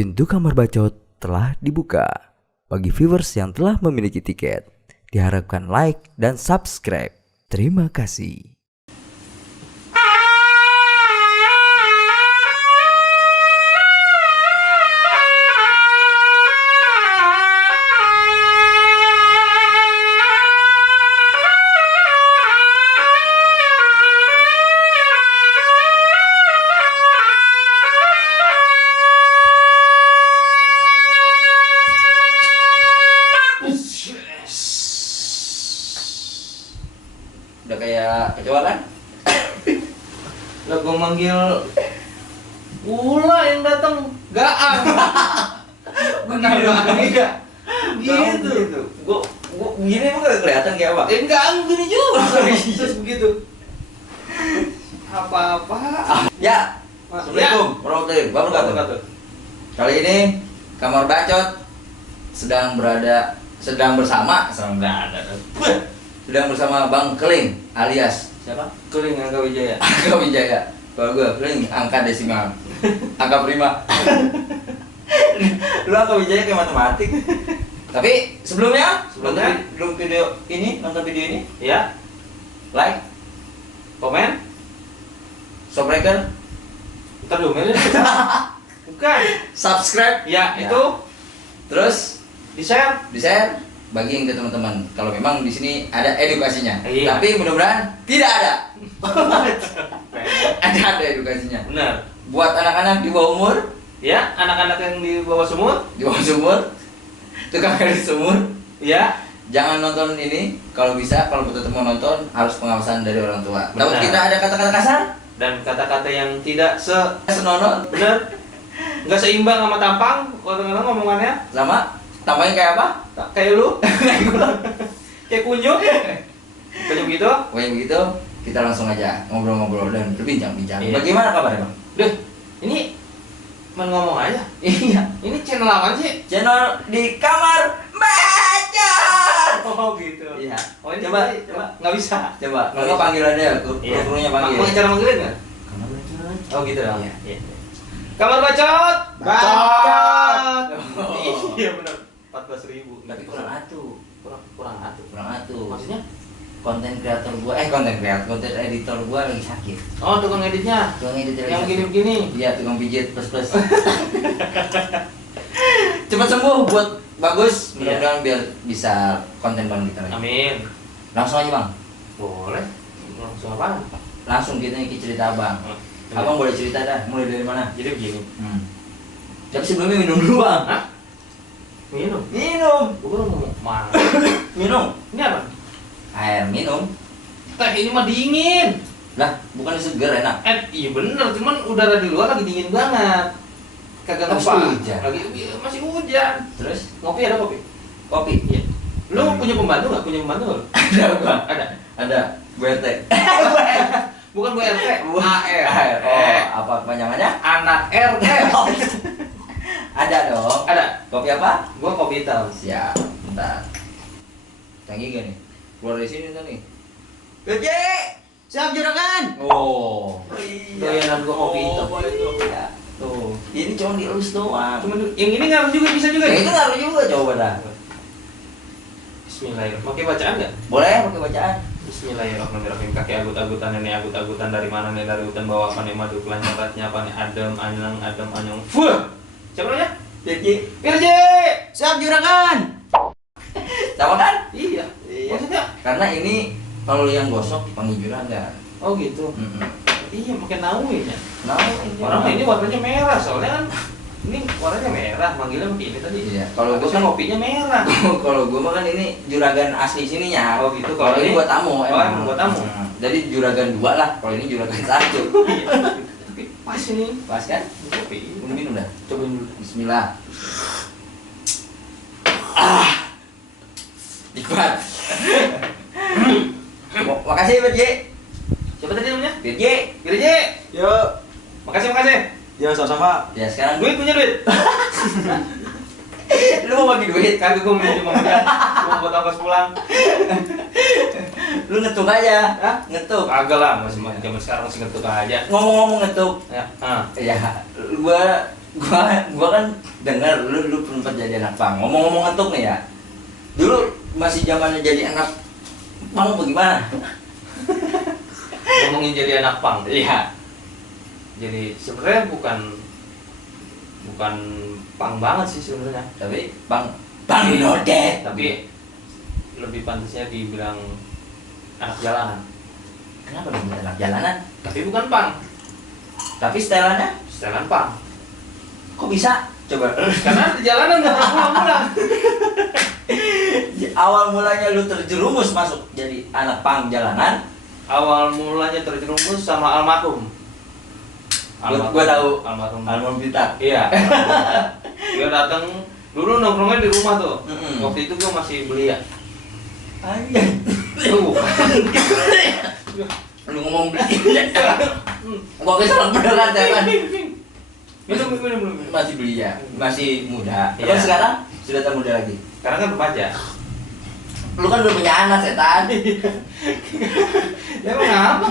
Pintu kamar bacot telah dibuka. Bagi viewers yang telah memiliki tiket, diharapkan like dan subscribe. Terima kasih. Udah kayak kecoa kan? Lah gua manggil Ula yang datang gaang. Benar enggak? Gitu. Gua gini emang gak kelihatan kayak apa? Gaang gini juga. Terus begitu. Apa-apa. Ya. Assalamualaikum warahmatullahi wabarakatuh. Kali ini kamar bacot sedang bersama Bang Keling alias siapa? Keling Angga Wijaya. Angga Wijaya. Kalau gue Keling angka desimal. Angka prima. Lu Angga Wijaya kayak matematik. Tapi sebelumnya nonton video ini Ya, like, komen. subscribe, Ntar dulu ini. Bukan. subscribe Ya, Ya. itu terus di-share. di-share, bagiin ke teman-teman. Kalau memang di sini ada edukasinya. Iya. Tapi mudah-mudahan tidak ada. Ada edukasinya. Benar. Buat anak-anak di bawah umur, Ya, anak-anak yang di bawah sumur. tukang gali sumur, Ya, jangan nonton ini. Kalau bisa, kalau tetap mau nonton harus pengawasan dari orang tua. Takut Benar. kita ada kata-kata kasar, dan kata-kata yang tidak senonoh, benar, nggak seimbang sama tampang. Kalau kadang ngomongannya sama tampaknya kayak apa? kayak lu, kayak kunyuk, kayak gitu. Pokoknya begitu, kita langsung aja ngobrol-ngobrol dan berbincang-bincang. Iya. Bagaimana kabarnya, Bang? Deh, ini main ngomong aja. Iya, Ini channel apa sih? channel di kamar bacot. Oh gitu. Iya. Oh ini Coba, coba nggak bisa. Coba, kalau panggil aja, Iya. gurunya panggil. Pakai cara manggilin nggak? Kamar bacot. Oh gitu dong. Iya. Iya. Kamar bacot. Bacot. Iya benar. 14.000. Tapi kurang atuh. kurang atuh. Kurang atuh. Maksudnya? konten editor gua lagi sakit. Oh tukang editnya. Tukang editor lagi Yang sakit. gini-gini. Iya, tukang pijit plus. Cepat sembuh buat bagus. Iya. Mudah-mudahan biar bisa konten bareng kita lagi. Amin. Langsung aja, Bang. Boleh. Langsung apaan? Langsung kita ke cerita Abang. Abang boleh cerita dah, mulai dari mana? Jadi begini. Tapi sebelumnya minum dulu, Bang. Hah? Minum. Minum. Gue baru ngomong mana? Minum. Ini apa? Air minum. Teh ini mah dingin. Lah, bukan seger enak. Iya bener, cuman udara di luar lagi dingin banget. Kagak Habis ngepas. hujan. Iya, masih hujan. Terus Ngopi ada kopi? kopi. Iya. Lu punya pembantu nggak? Punya pembantu nggak? Ada, Bang. Ada. Ada BRT. Bukan Bu RT. AR. Oh, apa kepanjangannya? Anak RT. Ada dong. Ada. Kopi apa? Gua kopi hitam. Siap. Bentar. Canggih gak nih? Keluar dari sini tuh nih. Gede. Siap juragan. Oh. Doyanan gua kopi hitam. Iya. Tuh. Ini cuma dielus doang. Cuman yang ini ngaruh juga bisa juga. Yang itu ngaruh juga coba dah. Bismillahirrahmanirrahim. Pakai bacaan nggak? Boleh pakai bacaan. Bismillahirrahmanirrahim. Kakek agut-agutan, nenek agut-agutan, dari mana nih? Dari hutan bawa apa nih? Madu kelancaratnya apa nih? Adem anyong. Fuh. Siapa namanya? Jadi. Virje. Siap juragan. Sama kan? Iya. Iya. Maksudnya? Karena ini kalau yang gosok dipanggil juragan. Oh gitu. Iya, makin nauin ya. Nah, Orang ini warnanya merah, soalnya kan ini warnanya merah, manggilnya pakai ini tadi. Iya. Kalau gua kan kopinya merah. kalau gua mah kan ini juragan asli sininya. Oh gitu. Kalau ini buat tamu emang buat tamu. Jadi juragan 2 lah. Kalau ini juragan 1. Tapi pas ini. Pas kan? Kopi. Minum dah. Cobain dulu. Bismillah. Nikmat. Makasih Birje. Siapa tadi namanya? Birje. Virje. Yuk, Makasih. ya sama-sama. Ya sekarang Duit punya duit. lu mau bagi duit. Kagak gue minjem sama dia. Gue buat ongkos pulang. Lu ngetuk aja. Hah? Ngetuk. Kagak lah, masih zaman sekarang masih ngetuk aja. Ngomong-ngomong ngetuk. Ya. Ya, gua gua kan dengar lu sempat jadi anak pang. Ngomong-ngomong ngetuk nih ya. Dulu masih zamannya jadi anak pang bagaimana? Ngomongin jadi anak pang. Iya. Jadi sebenarnya bukan pang banget sih sebenarnya. Tapi bang Nodet. Tapi lebih pantasnya dibilang anak jalanan. Kenapa dong anak jalanan? Tapi bukan pang. Tapi setelannya Setelan pang. kok bisa? Coba. Karena di jalanan nggak pernah pulang. Awal mulanya lu terjerumus masuk jadi anak pang jalanan. Awal mulanya terjerumus sama almarhum. Gua tahu. Almarhum. Bita. Iya. Dia datang dulu nongkrongnya di rumah tuh. Mm-mm. Waktu itu gua masih belia. Anjay. Tuh. Lu ngomong beli. Gua kesal beneran kan. Minum. Masih belia, masih muda. Iya. Terus sekarang sudah tak muda lagi. Sekarang kan remaja. Lu kan udah punya anak setan. Ya emang apa?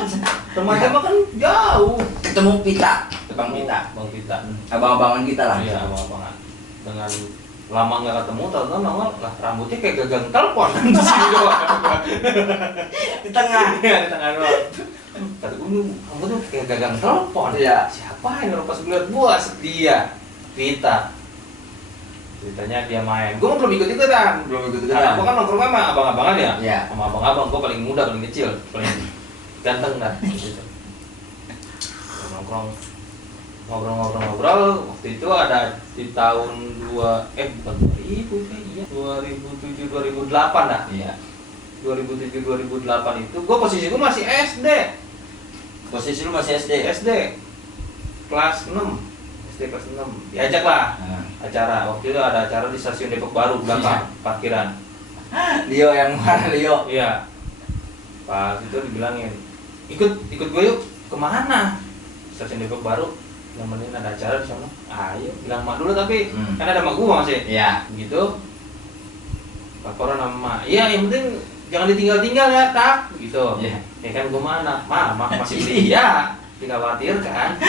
Remaja mah kan jauh. Ketemu Pita, Bang Pita. Bang Pita. Abang-abangan kita lah. Iya, abang-abangan. Dengan lama nggak ketemu, tahu-tahu nongol lah rambutnya kayak gagang telepon di sini doang. Di tengah. Iya, di tengah doang. Kata gue, rambutnya kayak gagang telepon. Iya. Siapa yang pas gue liat gua setia Vita. Ceritanya dia main. Gua belum ikut-ikutan. Karena gua kan nongkrong sama abang-abangan ya. Iya. Sama abang-abang gua paling muda, paling kecil, paling ganteng dah. Gitu. Nongkrong ngobrol waktu itu ada di tahun 2007 2008 dah. Iya. 2007 2008 itu gua posisi gua masih SD. Posisi lu masih SD. SD kelas 6 SD kelas 6 diajak lah acara. Waktu itu ada acara di stasiun Depok Baru belakang parkiran. Leo yang mana Leo? Iya, pas itu dibilangin ikut gue yuk kemana, stasiun Depok Baru nemenin ada acara di sana. Ayo bilang mak dulu tapi kan ada mak gua masih. Iya. Gitu laporan sama mak, iya yang penting jangan ditinggal-tinggal ya tak gitu. Iya. Ya kan gua mana mak masih belia, dikhawatirkan.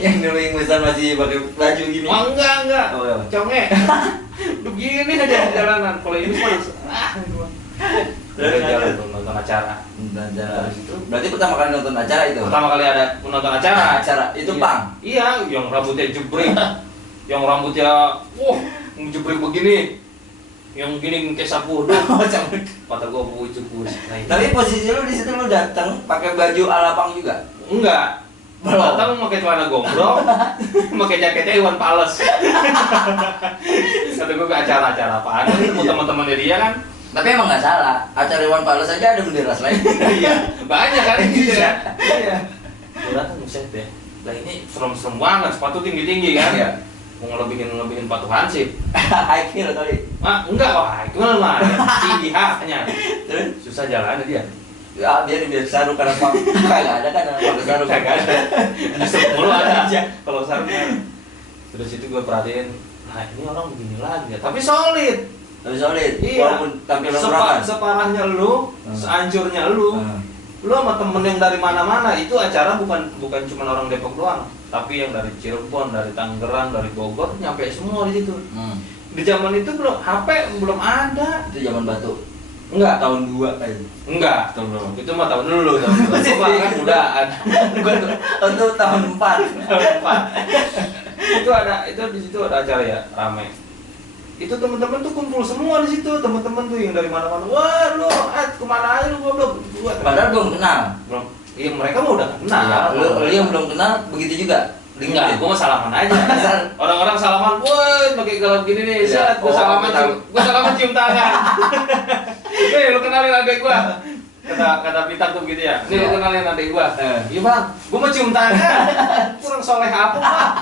Yang dulu ingusan masih pakai baju gini. Oh enggak Oh, iya. conge. Begini aja di jalanan kalau ini mah jalan tuh nonton acara. Dari situ. Berarti pertama kali nonton acara itu. Pertama kali ada nonton acara. Acara itu Iya. pang. Iya, yang rambutnya jebrik. Yang rambutnya jebrik begini. Yang gini kayak sapu dong. Kata gua bujuk bus. Nah, itu. Tapi posisi lu di situ lu datang pakai baju ala pang juga. Enggak. Belum. Datang pakai celana gombrong, pakai jaketnya Iwan Fals. Kata gua ke acara-acara apaan? Ketemu teman-temannya dia kan. Tapi emang nggak salah. Acara Iwan Fals aja ada bendera selain. Iya, banyak kan gitu Iya. ya. Iya. Gua datang buset deh. Lah ini serem-serem banget, sepatu tinggi-tinggi kan. Iya. Mau ngelebihin sepatu hansip. High heel kali. Enggak, itu mah tinggi haknya. Terus Susah jalan dia. ya dia dibilang sarung karena pang. Kagak ada kan kalau sarung. Kagak ada. Justru mulu ada. Iya. Kalau sarungnya. Terus itu gue perhatiin, nah ini orang begini lagi ya. Tapi solid. Tapi solid. Iya. Walaupun tampilan serangan. Separahnya lu, sehancurnya lu. Lu sama temen yang dari mana-mana itu acara bukan cuma orang Depok doang, tapi yang dari Cirebon, dari Tangerang, dari Bogor nyampe semua di situ. Di zaman itu belum HP belum ada. Itu zaman batu. Enggak, Tahun 2 kayaknya. enggak. Tahun berapa? Itu mah tahun dulu, tahun dulu. Gua kan mudaan. Gua tuh itu tahun 4. Itu ada, itu di situ ada acara ya, ramai. Itu teman-teman tuh kumpul semua di situ, teman-teman tuh yang dari mana-mana. Wah, lu kemana aja lu goblok? Padahal belum kenal. Belum. Iya, mereka mah udah kenal. Iya, lu yang belum kenal begitu juga. Enggak, gua mah salaman aja. Orang-orang salaman, woi, pakai galau gini nih. Set, gua salaman cium tangan. Nih, lu kenalin adek gua. Kata Pitar tuh gitu ya. Nih, lu kenalin adek gua. Iya, Bang. Gua mau cium tangan. Kurang soleh apa, Bang?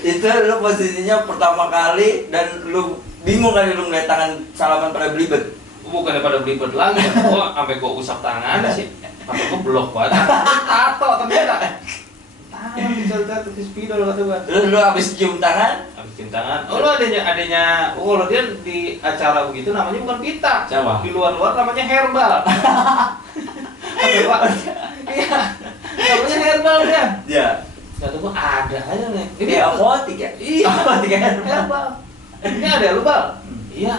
Itu lu posisinya pertama kali dan lu bingung kali lu ngeliat tangan salaman pada belibet. Bukan daripada belibet lagi. Gua sampai gua usap tangan sih. Kata gua blok banget. Tato ternyata. Tangan bisa spidol kata gua. Lu habis cium tangan? Habis cium tangan. Oh, lu adanya. Oh, lo dia di acara begitu namanya bukan pita. Siapa? Di luar-luar namanya herbal. Ada Pak. Iya. Namanya herbal dia. Iya. Kata gua ada aja nih. Ini apotik ya? Iya. Apotik ya? Herbal. Ini ada lu Bal? Iya.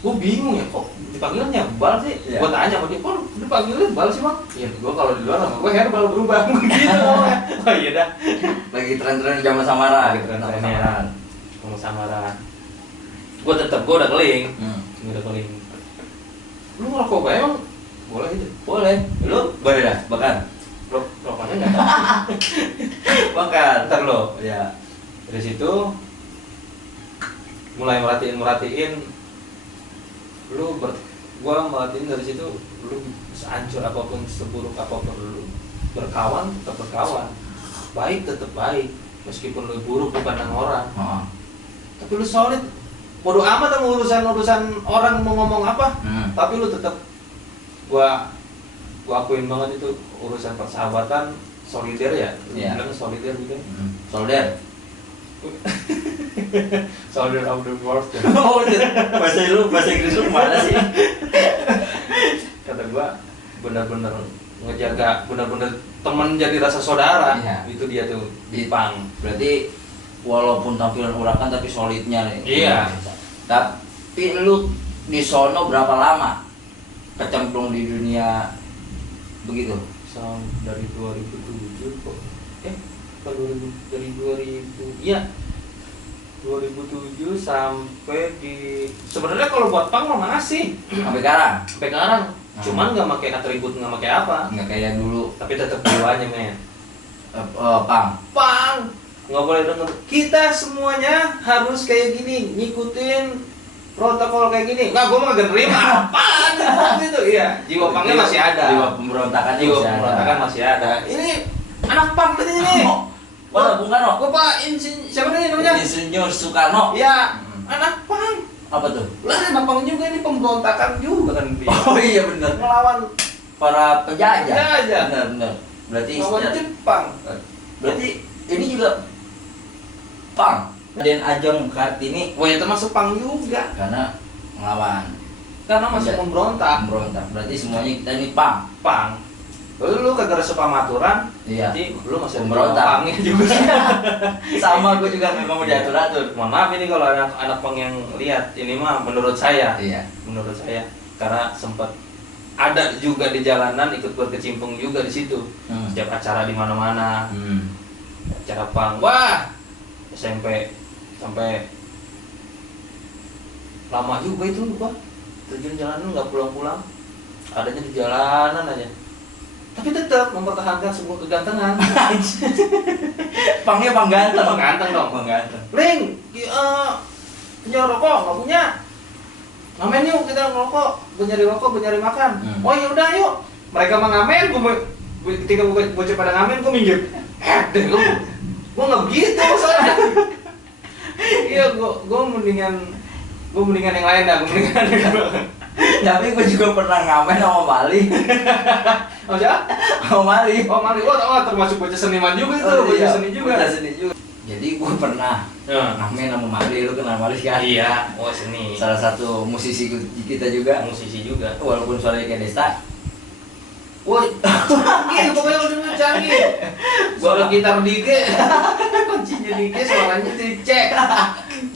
Gua bingung ya kok dipanggilnya Bal sih. Iya. Gua tanya sama dia, kok dipanggilnya Bal sih Bang? Iya, gua kalau di luar nama gua Herbal berubah gitu. Oh iya dah. Lagi tren-tren zaman samaran. Lagi tren-trennya. Zaman samaran. Ngomong samaran. Gua udah keling. Gua udah keling. Lu ngerokok gak emang? Boleh itu. Boleh. Lu boleh dah, bakar. Rokoknya enggak. Bakar. Ntar lo. Ya. Dari situ mulai merhatiin gua merhatiin dari situ lu sehancur apapun, seburuk apapun lu berkawan tetap berkawan, baik tetap baik meskipun lu buruk dipandang orang, tapi lu solid, bodoh amat sama urusan orang mau ngomong apa, tapi lu tetap gua akuin banget itu urusan persahabatan solider ya, Iya. bilang solider gitu. Solder. Soldier of the world. Oh, bahasa Inggris lu mana sih? Kata gua benar-benar ngejaga, benar-benar teman jadi rasa saudara. Iya. Itu dia tuh Di- di pang. Berarti walaupun tampilan urakan tapi solidnya nih. Iya. Tapi lu di sono berapa lama kecemplung di dunia begitu? Dari 2007 kok. Dari 2000. Iya. 2007 sampai di sebenarnya kalau buat pang mah masih Sampai sekarang? sampai sekarang. Cuman nggak pakai atribut, nggak pakai apa. Nggak kayak dulu. Tapi tetap jiwanya men. Pang. Pang nggak boleh denger kita semuanya harus kayak gini ngikutin protokol kayak gini nggak, gue mah gak nerima apaan itu. Iya, jiwa pangnya masih ada, Jiwa pemberontakan masih ada. Ini anak pang tadi ini Bung Karno. gue pak siapa nih namanya Insinyur Soekarno. ya anak pang Apa tuh? lah, anak pang juga ini pemberontakan juga kan dia Oh iya benar. melawan Para penjajah. Penjajah. Benar. Berarti melawan Jepang. berarti ini juga pang. Dan Ajeng Kartini Wah, ya termasuk pang juga karena melawan karena masih Penjajah. memberontak. Berarti semuanya kita ini pang. Pang. Lu kagak resu pamaturan, Iya. jadi lu masih Pemberontak. pangnya juga. Sama gue juga memang udah atur-atur. Mohon maaf ini kalau anak pang yang lihat, ini mah menurut saya, Iya. karena sempat ada juga di jalanan ikut berkecimpung juga di situ. Setiap acara di mana-mana, acara pang. Wah, SMP sampai lama juga itu gua terjun jalanan nggak pulang-pulang, adanya di jalanan aja. Tapi tetap mempertahankan sebuah kegantengan. Pangnya pang ganteng. Pang ganteng dong. Pang ganteng. Ling, punya rokok nggak punya? Ngamen yuk kita ngerokok, gue nyari rokok, gue nyari makan. Oh ya udah yuk. Mereka mah ngamen, ketika gue pada ngamen, gue minggir. Deh lu, gue nggak begitu soalnya. Iya, gue mendingan yang lain dah, Tapi gue juga pernah ngamen sama Mali. Oh siapa? Sama Mali. Oh Mali, termasuk bocah seniman juga itu, bocah seni juga. Bocah seni juga. Jadi gue pernah ngamen sama Mali, lu kenal Mali kan? Iya, oh seni. Salah satu musisi kita juga. Musisi juga. Walaupun suaranya kayak Desta. Woi, canggih, pokoknya udah canggih. Suara gitar Dike, kuncinya Dike, suaranya dicek.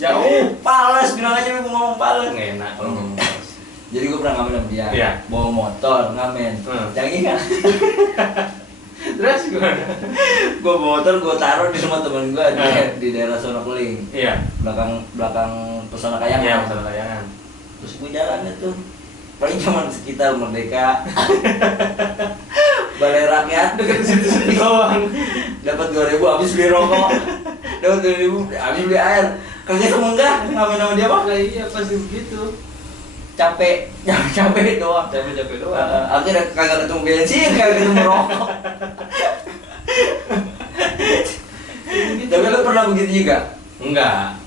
Jauh. Pales, bilang aja gue ngomong pales. Nggak enak kalau ngomong pales. Jadi gue pernah ngamen sama dia. Iya. Bawa motor ngamen. Canggih kan? Terus gimana? Gue bawa motor, gue taruh di rumah temen gue di daerah Sono Keling. Iya. Belakang Pesona Kayangan. Iya, Pesona Kayangan. Terus gue jalan itu paling cuma sekitar Merdeka, Balai Rakyat, dekat situ doang. Dapat 2.000 habis beli rokok, dapat 2.000 habis beli air. Kerja kamu enggak ngamen sama dia, Pak? Nah, iya pasti begitu. Capek doang. Capek doang. Akhirnya kagak ketemu bensin, kagak ketemu rokok. Tapi lu pernah begitu juga? Enggak.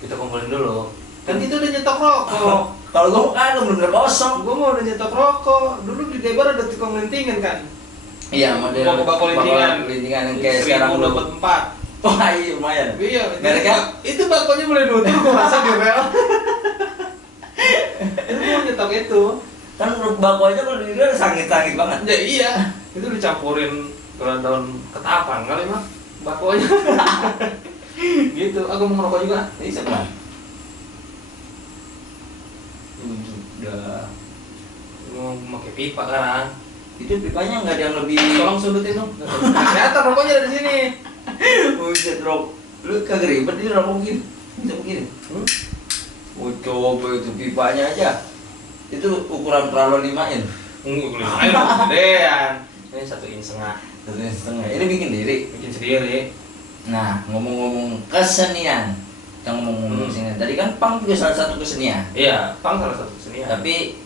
Kita kumpulin dulu. Kan kita udah nyetok rokok. Kalau gue kan bener-bener kosong. Gue mau udah nyetok rokok. Dulu di Debar ada tukang lintingan kan. Iya, model Bako lintingan. Lintingan yang kayak sekarang lu. 1024. Wah, iya lumayan. Iya, Mereknya? itu bakonya boleh nutup, gue rasa di rel. Itu mau nyetok itu. Kan bako aja kalau di sangit-sangit banget. Ya iya, itu dicampurin daun ketapang kali mah. bakonya. Gitu, aku mau ngerokok juga. Ini siapa? Udah. Mau pakai pipa sekarang. Itu pipanya nggak ada yang lebih. Tolong sudutin dong. Kelihatan rokoknya dari sini. Buset rok. Lu kagak ribet ini rokok begini. Bisa begini. Oh coba itu pipanya aja. Itu ukuran terlalu 5 in. Ayo gedean. Ini 1,5 inch. 1,5. Ini bikin diri. Bikin sendiri. Nah, ngomong-ngomong kesenian. Kita ngomong-ngomong kesenian. Tadi kan punk juga salah satu kesenian. Iya, pang salah satu kesenian. Tapi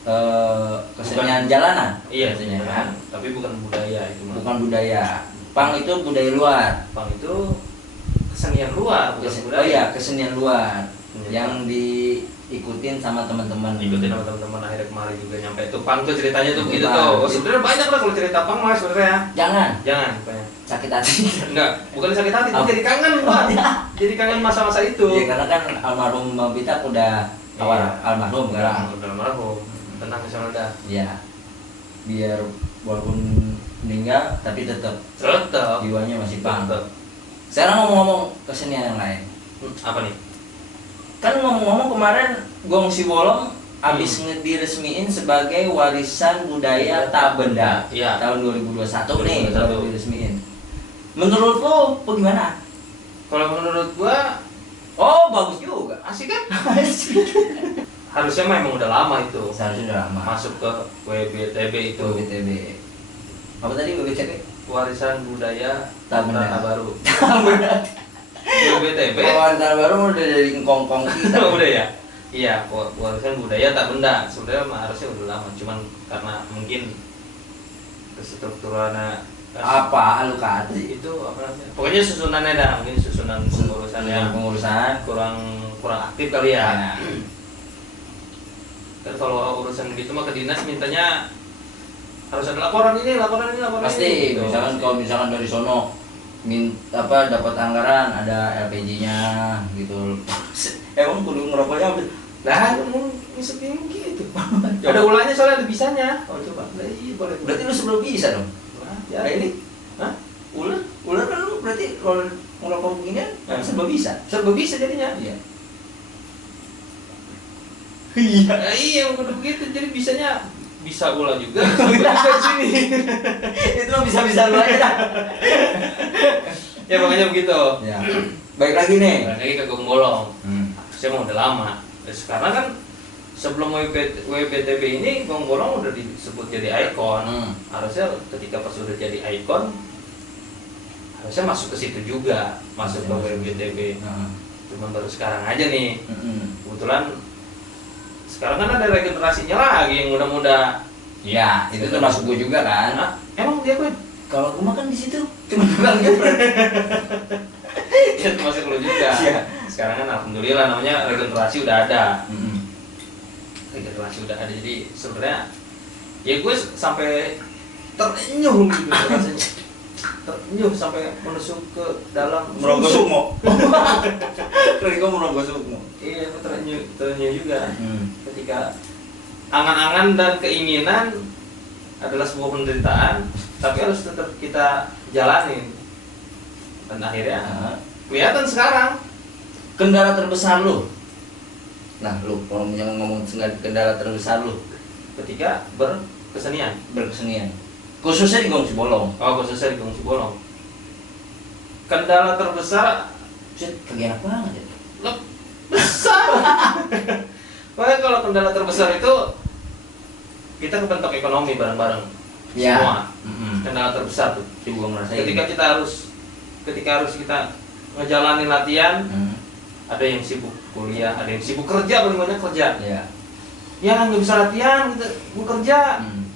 kesenian jalanan. Iya, Kesenian kan. tapi bukan budaya itu mah. Bukan budaya. Punk itu budaya luar. Pang itu kesenian luar, bukan budaya. Oh iya, kesenian luar. Iya. Yang diikutin sama teman-teman. Ikutin sama teman-teman akhirnya kemarin juga nyampe itu pang tuh ceritanya tuh begitu Pang. tuh. Oh, sebenarnya banyak lah kalau cerita pang mas sebenarnya. Jangan Jangan, banyak. sakit hati. Enggak, bukan sakit hati, Oh. jadi kangen gua. Jadi kangen masa-masa itu. Iya, karena kan almarhum Bang Pitak udah Iya. almarhum sekarang. Udah almarhum. Tenang ke sana dah. Iya. Biar walaupun meninggal tapi tetap Tetep. jiwanya masih punk. Tetep. Sekarang ngomong-ngomong kesenian yang lain. Apa nih? Kan ngomong-ngomong kemarin Gong Si Bolong habis diresmiin sebagai warisan budaya tak benda. Iya. Tahun 2021 nih 2021. baru diresmiin. Menurut lo bagaimana? Kalau menurut gua Oh, bagus juga. asik kan? Harusnya mah emang udah lama itu. Seharusnya udah lama. Masuk ke WBTB itu. WBTB. Apa tadi WBTB? Warisan budaya Tak benda. Tanah Baru. WBTB. Warisan baru udah jadi kongkong kita. Udah ya? Iya, warisan budaya tak benda. Sebenarnya mah harusnya udah lama, cuman karena mungkin kestrukturannya Apa lu kata sih? itu apa namanya? Pokoknya susunannya dah, mungkin susunan pengurusannya Pengurusan. kurang aktif kali ya. Ya. Kan kalau urusan gitu mah ke dinas mintanya harus ada laporan ini, laporan Pasti, ini. Gitu. misalkan kalau misalkan dari sono dapat anggaran ada LPG-nya gitu. Emang kudu ngerokoknya apa? Nah, mau ngisepin gitu. Ada ulangnya soalnya ada bisanya. Oh coba. Nah, iya boleh. Berarti lu sebelum bisa dong. Nah, Ya ya. ini Hah? ular kan lu berarti kalau ngerokok beginian Nah. serba bisa. Serba bisa jadinya. Iya. Iya. Nah, iya udah begitu jadi bisanya bisa ulah juga. Bisa di sini. Itu mah bisa-bisa lu aja dah. Ya makanya begitu. Ya. Baik lagi nih. Balik lagi ke Gongbolong. Hmm. Saya mau udah lama. Sekarang kan sebelum WBTB ini Gongbolong udah disebut jadi ikon. Hmm. Harusnya ketika pas udah jadi ikon harusnya masuk ke situ juga, masuk ke WBTB. Heeh. Cuma baru sekarang aja nih. Heeh. Kebetulan sekarang kan ada regenerasinya lagi yang muda-muda. Ya, itu termasuk gue juga kan. Nah, emang dia gue Kalau gue makan di situ cuma tukang geprek. itu termasuk lo juga. Iya. Sekarang kan alhamdulillah namanya regenerasi udah ada. Heeh. Regenerasi udah ada, jadi sebenarnya ya gue sampai terenyuh gitu rasanya. Terenyuh sampai menusuk ke dalam Merogoh sumsum. sukmo. Kali gue merogoh sukmo. Iya, terenyuh juga. Hmm. Ketika angan-angan dan keinginan adalah sebuah penderitaan, tapi harus tetap kita jalanin. Dan akhirnya kelihatan sekarang Kendala terbesar lu. Nah, lu kalau yang ngomong kendala terbesar lu ketika berkesenian. berkesenian. Khususnya di Gong Si Bolong. Oh, khususnya di Gongsi Bolong. Kendala terbesar Set, kagak enak banget ya. besar. Makanya kalau kendala terbesar itu kita kebentuk ekonomi bareng-bareng Ya. semua. Mm-mm. Kendala terbesar tuh. Itu gua ngerasain. Ketika harus kita ngejalanin latihan, Hmm. ada yang sibuk kuliah, ada yang sibuk kerja, paling banyak kerja. Ya. Ya nggak bisa latihan, gue kerja. Hmm.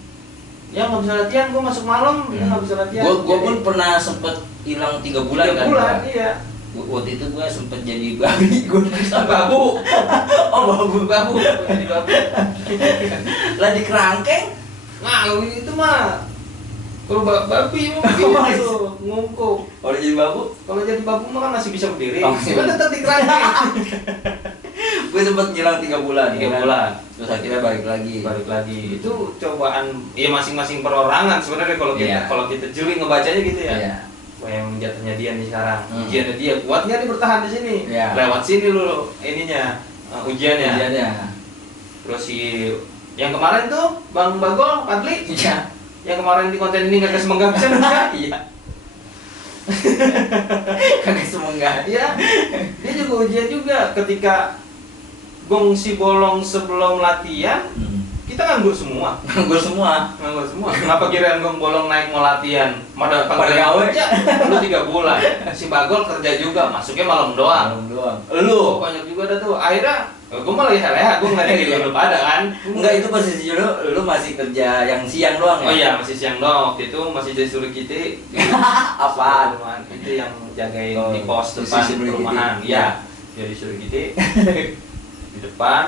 Ya nggak bisa latihan, gue masuk malam, ya nggak bisa latihan. Gua pun pernah sempet hilang 3 bulan 3 kan. bulan, iya. Waktu itu gua sempet jadi babi. Gua Babu, Oh, babu. babu, jadi babu. Lah di kerangkeng. Nah, itu mah kalau babi mah gitu, ngungkup. Kalau jadi babu, Kalau jadi babu mah kan masih bisa berdiri. Oh, Cuma tetap di kerangkeng. gue sempet hilang 3 bulan. 3 ya kan? bulan. Terus akhirnya balik lagi. Balik lagi. Itu cobaan ya masing-masing perorangan sebenarnya kalau kita Iya. kalau kita jeli ngebacanya gitu ya. Iya. yang jatuhnya dia nih sekarang. Hmm. Ujiannya dia kuat nggak nih bertahan di sini? Iya. Lewat sini lu ininya ujiannya. Ujiannya. Terus si yang kemarin tuh Bang Bagol Padli, Iya. yang kemarin di konten ini nggak semenggak bisa enggak? Iya. Kagak semenggak. Iya. Dia juga ujian juga ketika gong si bolong sebelum latihan, kita nganggur semua. Nganggur semua. Nganggur semua. Kenapa kirain gong bolong naik mau latihan? Pada Pada gawe. kerja, lu 3 bulan. Si Bagol kerja juga, masuknya malam doang. Malam doang. Lu banyak juga dah tuh. Akhirnya gue malah leha-leha, gue ngeliatin lu pada kan. Enggak, itu posisi lu masih kerja yang siang doang ya? Oh iya, masih siang doang. Waktu itu masih jadi suruh kita. Apaan? Itu yang jagain Oh, di pos di depan sisi perumahan. Kiti. Iya. Jadi suruh kita di depan.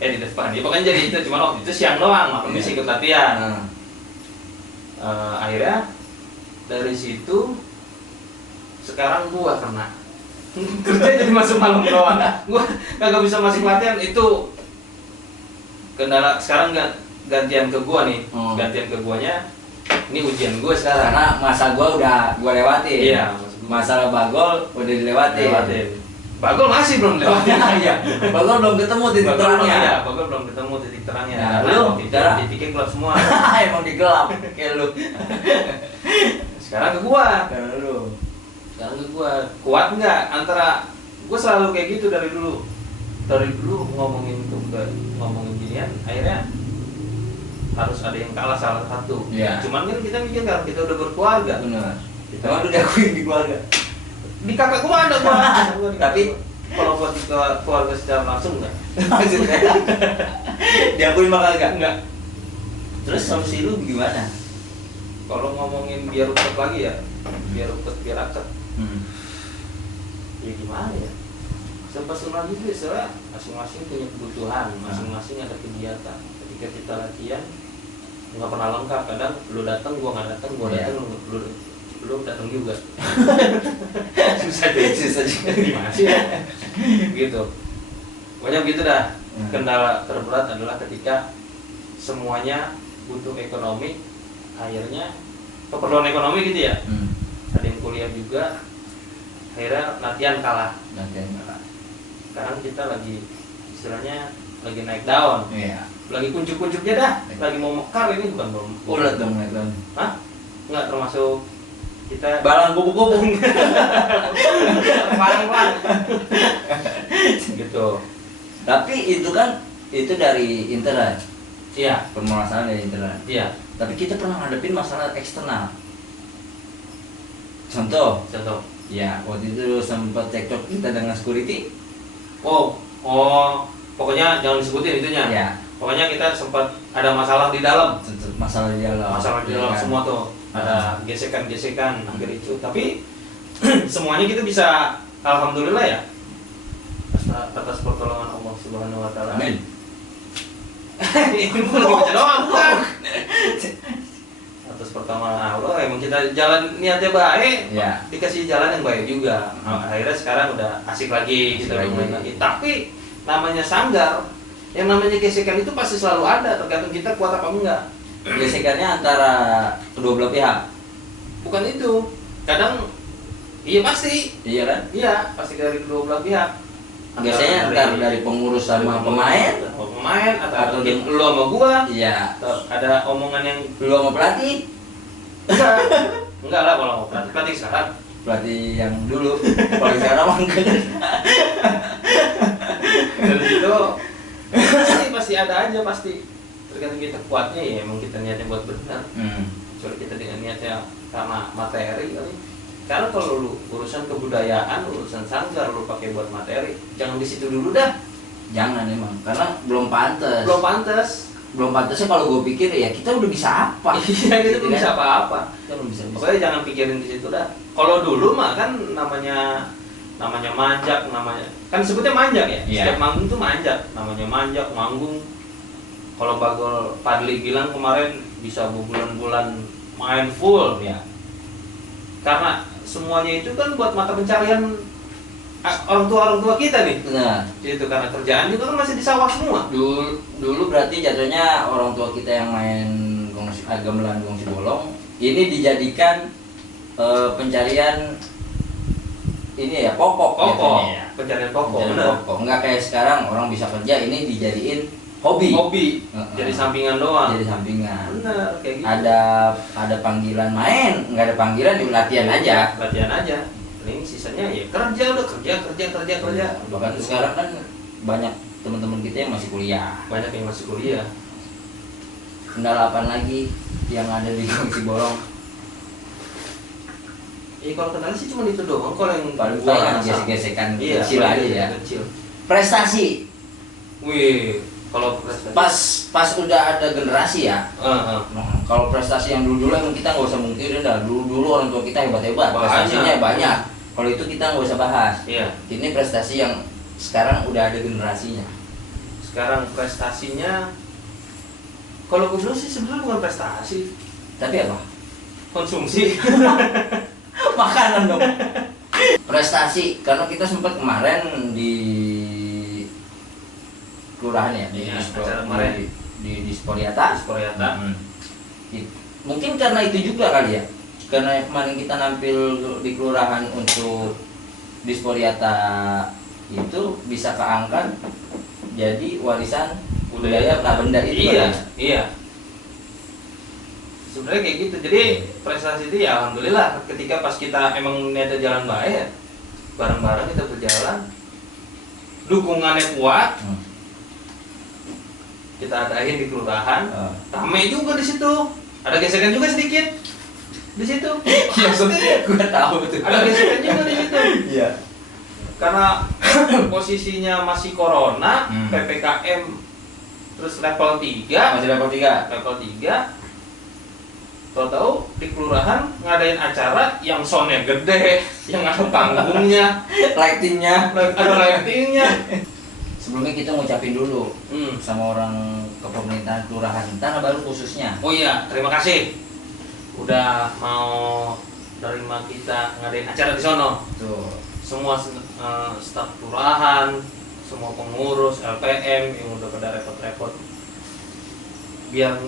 Di depan. Ya pokoknya jadi itu, cuma waktu itu siang doang, malam bisa ikut latihan. Nah. Akhirnya dari situ sekarang gua kena kerja jadi masuk malam doang. Gua kagak bisa masuk latihan itu kendala. Sekarang gantian ke gua nih. Gantian ke guanya. Ini ujian gua sekarang. Karena masa gua udah gua lewatin. Iya, Masalah Bagol udah dilewatin. Bagol masih belum lewatin. Iya. Bagol belum ketemu titik Bagol terangnya. iya, Bagol belum ketemu titik terangnya. Nah, Karena lu, waktu itu cara- titiknya gelap semua. Emang digelap kayak lu. Sekarang ke gua. Karena lu. Sekarang ke gua. Kuat nggak antara gua selalu kayak gitu dari dulu. Dari dulu ngomongin ginian, akhirnya harus ada yang kalah salah satu. Iya. Cuman kan kita mikir kan kita udah berkeluarga. Benar. Emang udah diakuin di keluarga. Di kakak gua ada gua. Tapi- kalau buat di keluarga secara langsung enggak. Maksudnya diakuin bakal gak? Enggak. Terus solusi lu gimana? Kalau ngomongin biar rukut lagi ya, biar rukut biar akad. Ya gimana ya? Serba lagi itu istilah masing-masing punya kebutuhan, masing-masing ada kegiatan. Ketika kita latihan nggak pernah lengkap, kadang lu datang gua nggak datang, gua Iya. datang lu datang juga. Susah deh, Susah juga. gimana sih ya? Gitu. Pokoknya gitu dah. Hmm. Kendala terberat adalah ketika semuanya butuh ekonomi, akhirnya keperluan ekonomi gitu ya. Ada yang kuliah juga, akhirnya latihan kalah. Latihan. Sekarang kita lagi istilahnya lagi naik daun, Iya. lagi kuncup-kuncupnya dah, lagi mau mekar ini bukan belum. Ulet dong, ulet dong. Hah? Nggak termasuk kita Balang kupu-kupu. pelan-pelan. Gitu. Tapi itu kan itu dari internet. Iya, Permasalahan dari internet. iya. Tapi kita pernah ngadepin masalah eksternal. Contoh, Contoh. ya waktu itu sempat cekcok kita dengan security. Oh, pokoknya jangan disebutin itunya. Ya, Pokoknya kita sempat ada masalah di dalam. masalah di dalam. Masalah di dalam Kan? semua tuh. Ada gesekan-gesekan hampir itu. Tapi semuanya kita bisa alhamdulillah ya. Atas pertolongan Allah Subhanahu wa taala. Amin. Ini bukan lagi baca doang, bukan. Atas pertolongan Allah emang kita jalan niatnya baik, Ya. dikasih jalan yang baik juga. Akhirnya sekarang udah asik lagi, kita Asik udah main lagi. lagi. Tapi namanya sanggar, yang namanya gesekan itu pasti selalu ada, tergantung kita kuat apa enggak. Gesekannya antara kedua belah pihak. Bukan itu. Kadang iya pasti. Iya kan? Iya, pasti dari kedua belah pihak. Biasanya antar dari pengurus sama pemain. Pemain atau Atau lu sama gua. Iya. Atau ada omongan yang Lu sama pelatih. enggak. Enggak lah kalau mau pelatih sekarang. Pelatih yang dulu. Kalau sekarang mah enggak. Dari situ pasti ada aja pasti. Tergantung kita kuatnya ya emang kita niatnya buat benar. Kecuali kita dengan niatnya karena materi kali. Karena kalau lu urusan kebudayaan, urusan sanggar lu pakai buat materi, jangan di situ dulu dah. Jangan emang, karena belum pantas. Belum pantas. Belum pantasnya kalau gue pikir ya kita udah bisa apa? Iya, kita belum kan? bisa apa-apa. Kita belum bisa. Pokoknya jangan pikirin di situ dah. Kalau dulu mah kan namanya manjak, namanya kan sebutnya manjak ya. Iya. Setiap manggung tuh manjak, namanya manjak manggung. Kalau Bagol Padli bilang kemarin bisa berbulan-bulan main full Ya. karena semuanya itu kan buat mata pencarian orang tua kita nih. Nah, Itu karena kerjaan juga kan masih di sawah semua. dulu berarti jatuhnya orang tua kita yang main gamelan gongsi bolong ini dijadikan pencarian ini ya pokok biasanya ya. pencarian pokok. Pencarian Bener. pokok. Enggak kayak sekarang orang bisa kerja ini dijadiin hobi. Jadi sampingan doang. Jadi sampingan. Bener, kayak gitu. Ada panggilan main, nggak ada panggilan di latihan aja. Latihan aja. Paling sisanya ya kerja udah kerja. Bahkan sekarang kan banyak teman-teman kita yang masih kuliah. Banyak yang masih kuliah. Kendala apa lagi yang ada di Gongsi Bolong? Kalau kenal sih cuma itu doang. Kalau yang Paling gua paling rasa- gesek-gesekan Iya, kecil paling aja ya. kecil. Prestasi Wih, kalau prestasi pas udah ada generasi ya. Heeh. Nah, kalau prestasi yang dulu emang kita nggak usah mungkirin dah. Dulu orang tua kita hebat-hebat, Banyak. prestasinya banyak. Kalau itu kita nggak usah bahas. Iya. Ini prestasi yang sekarang udah ada generasinya. Sekarang prestasinya kalau gue bilang sih sebenarnya bukan prestasi, Tapi apa? konsumsi. Makanan dong. Prestasi karena kita sempat kemarin di kelurahan ya, Iya, di acara kemarin. di Spoliata. Koreata. Mungkin karena itu juga kali ya. Karena kemarin kita nampil di kelurahan untuk di Spoliata itu bisa keangkat jadi warisan budaya benda itu. Iya, kan? iya. Sebenarnya kayak gitu. Jadi prestasi itu ya alhamdulillah ketika pas kita emang niatnya jalan baik ya, bareng-bareng kita berjalan, dukungannya kuat, kita adain di kelurahan, rame juga di situ. Ada gesekan juga sedikit di situ. Iya, gue tahu tuh. Ada gesekan juga di situ. Iya. Karena posisinya masih corona, Hmm. PPKM terus level 3, Masih level 3. level 3. Tahu-tahu di kelurahan ngadain acara yang soundnya gede, yang ada panggungnya, Lightingnya. ada lightingnya. Sebelumnya kita ngucapin dulu Hmm. sama orang kepemerintahan kelurahan Tanah Baru khususnya. Oh iya, terima kasih udah mau nerima kita ngadain acara di sono. Tuh. Semua staf kelurahan, semua pengurus LPM yang udah pada repot-repot. Biar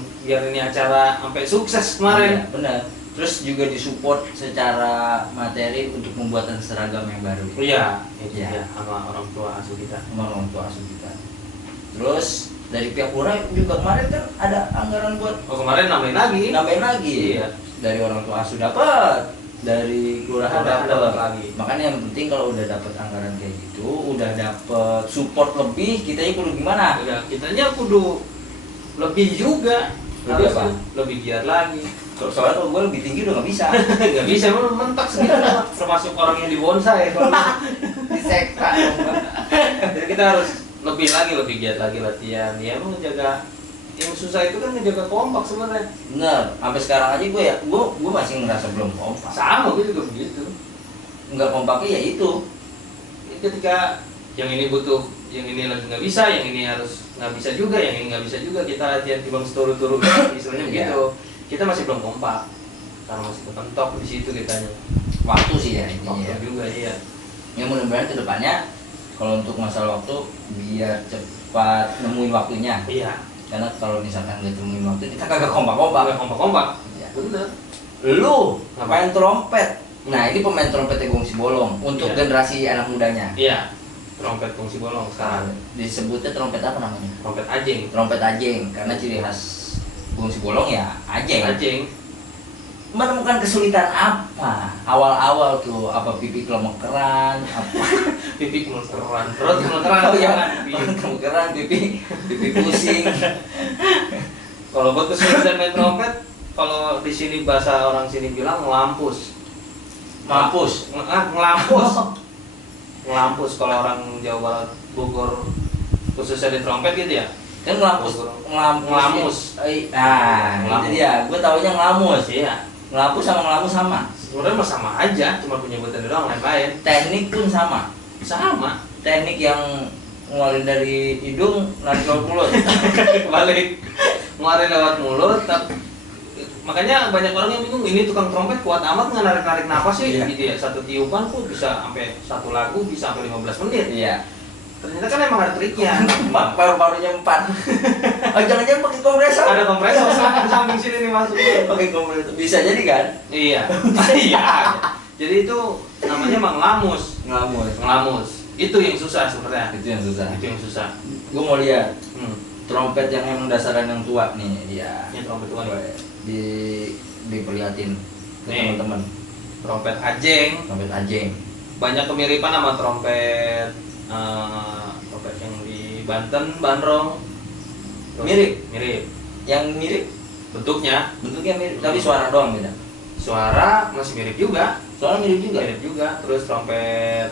ini acara sampai sukses kemarin. Iya, benar. Terus juga disupport secara materi untuk pembuatan seragam yang baru. Iya, itu Iya. ya sama orang tua asuh kita. Sama orang tua asuh kita. Terus dari pihak lurah juga kemarin kan ada anggaran buat Oh kemarin nambahin lagi. Iya. Iya. Dari orang tua asuh dapat, dari kelurahan Kelurahan dapat dapat lagi. Makanya yang penting kalau udah dapat anggaran kayak gitu, udah dapat support lebih, kita kudu gimana? Udah, kitanya kudu lebih juga. Lebih Harus apa? lebih giat lagi. Soalnya kalau gue lebih tinggi udah nggak bisa. Gak bisa emang mentok segitu. Termasuk orang yang di bonsai. Disekta. Jadi kita harus lebih giat lagi latihan. Ya emang ngejaga yang susah itu kan ngejaga kompak sebenarnya. Bener, sampai sekarang aja gue masih ngerasa belum kompak. Sama gue juga begitu. Nggak kompaknya ya itu. Ketika yang ini butuh, yang ini lagi nggak bisa, yang ini harus nggak bisa juga, yang ini nggak bisa juga, kita latihan timbang seturu-turu, istilahnya Iya. begitu. Kita masih belum kompak karena masih kepentok di situ kitanya. Waktu sih ya intinya. Waktu Ya. juga iya. Ya mudah-mudahan kedepannya kalau untuk masalah waktu biar cepat nemuin waktunya. Iya. Karena kalau misalkan nggak nemuin waktu kita kagak kompak-kompak. Nggak kompak-kompak. Ya. Bener. Lu main trompet. Nah ini pemain trompetnya Gongsi Bolong untuk Iya. generasi anak mudanya. Iya. Trompet fungsi bolong sekarang. Disebutnya trompet apa namanya? Trompet ajing. Trompet ajeng karena ciri khas Gongsi Bolong ya ajeng. Ajing. Menemukan kesulitan apa? Awal-awal tuh apa pipi kelemekeran, apa Pipi kemekeran. Perut kemekeran. oh ya, Pipi. kelemekeran, pipi pusing. Kalau buat kesulitan main trompet, kalau di sini bahasa orang sini bilang ngelampus. Mampus. Ngelampus. Ngelampus kalau orang Jawa Barat, Bogor, khususnya di trompet gitu ya. Kan ngelampus, Ngelamus. Itu dia. Gue taunya ngelamus. Iya. Ngelampus sama ngelamus sama. Sebenarnya mah sama aja, cuma penyebutan doang lain-lain. Teknik pun sama. Sama. Teknik yang ngeluarin dari hidung narik ke mulut. Kebalik. Ngeluarin lewat mulut, makanya banyak orang yang bingung, ini tukang trompet kuat amat nggak narik-narik napas sih, Iya. gitu ya. Satu tiupan pun bisa sampai satu lagu bisa sampai 15 menit. Iya. Ternyata kan emang ada triknya. Paru-parunya 4. Jangan-jangan pakai kompresor. Ada kompresor di samping sini nih masuknya. Pakai kompresor. Bisa jadi kan? Iya. Iya. Jadi itu namanya mengelamus. Ngelamus. Itu yang susah sebenarnya. Itu yang susah. Gue mau lihat trompet yang emang dasaran yang tua nih dia. Ini trompet tua nih. Diperlihatin ke Nih. teman-teman. Trompet ajeng. Trompet ajeng. Banyak kemiripan sama trompet trompet yang di Banten, Bandrong. Terus mirip. Yang mirip Bentuknya mirip, tapi suara doang beda. suara masih mirip juga. Suara mirip juga. Terus trompet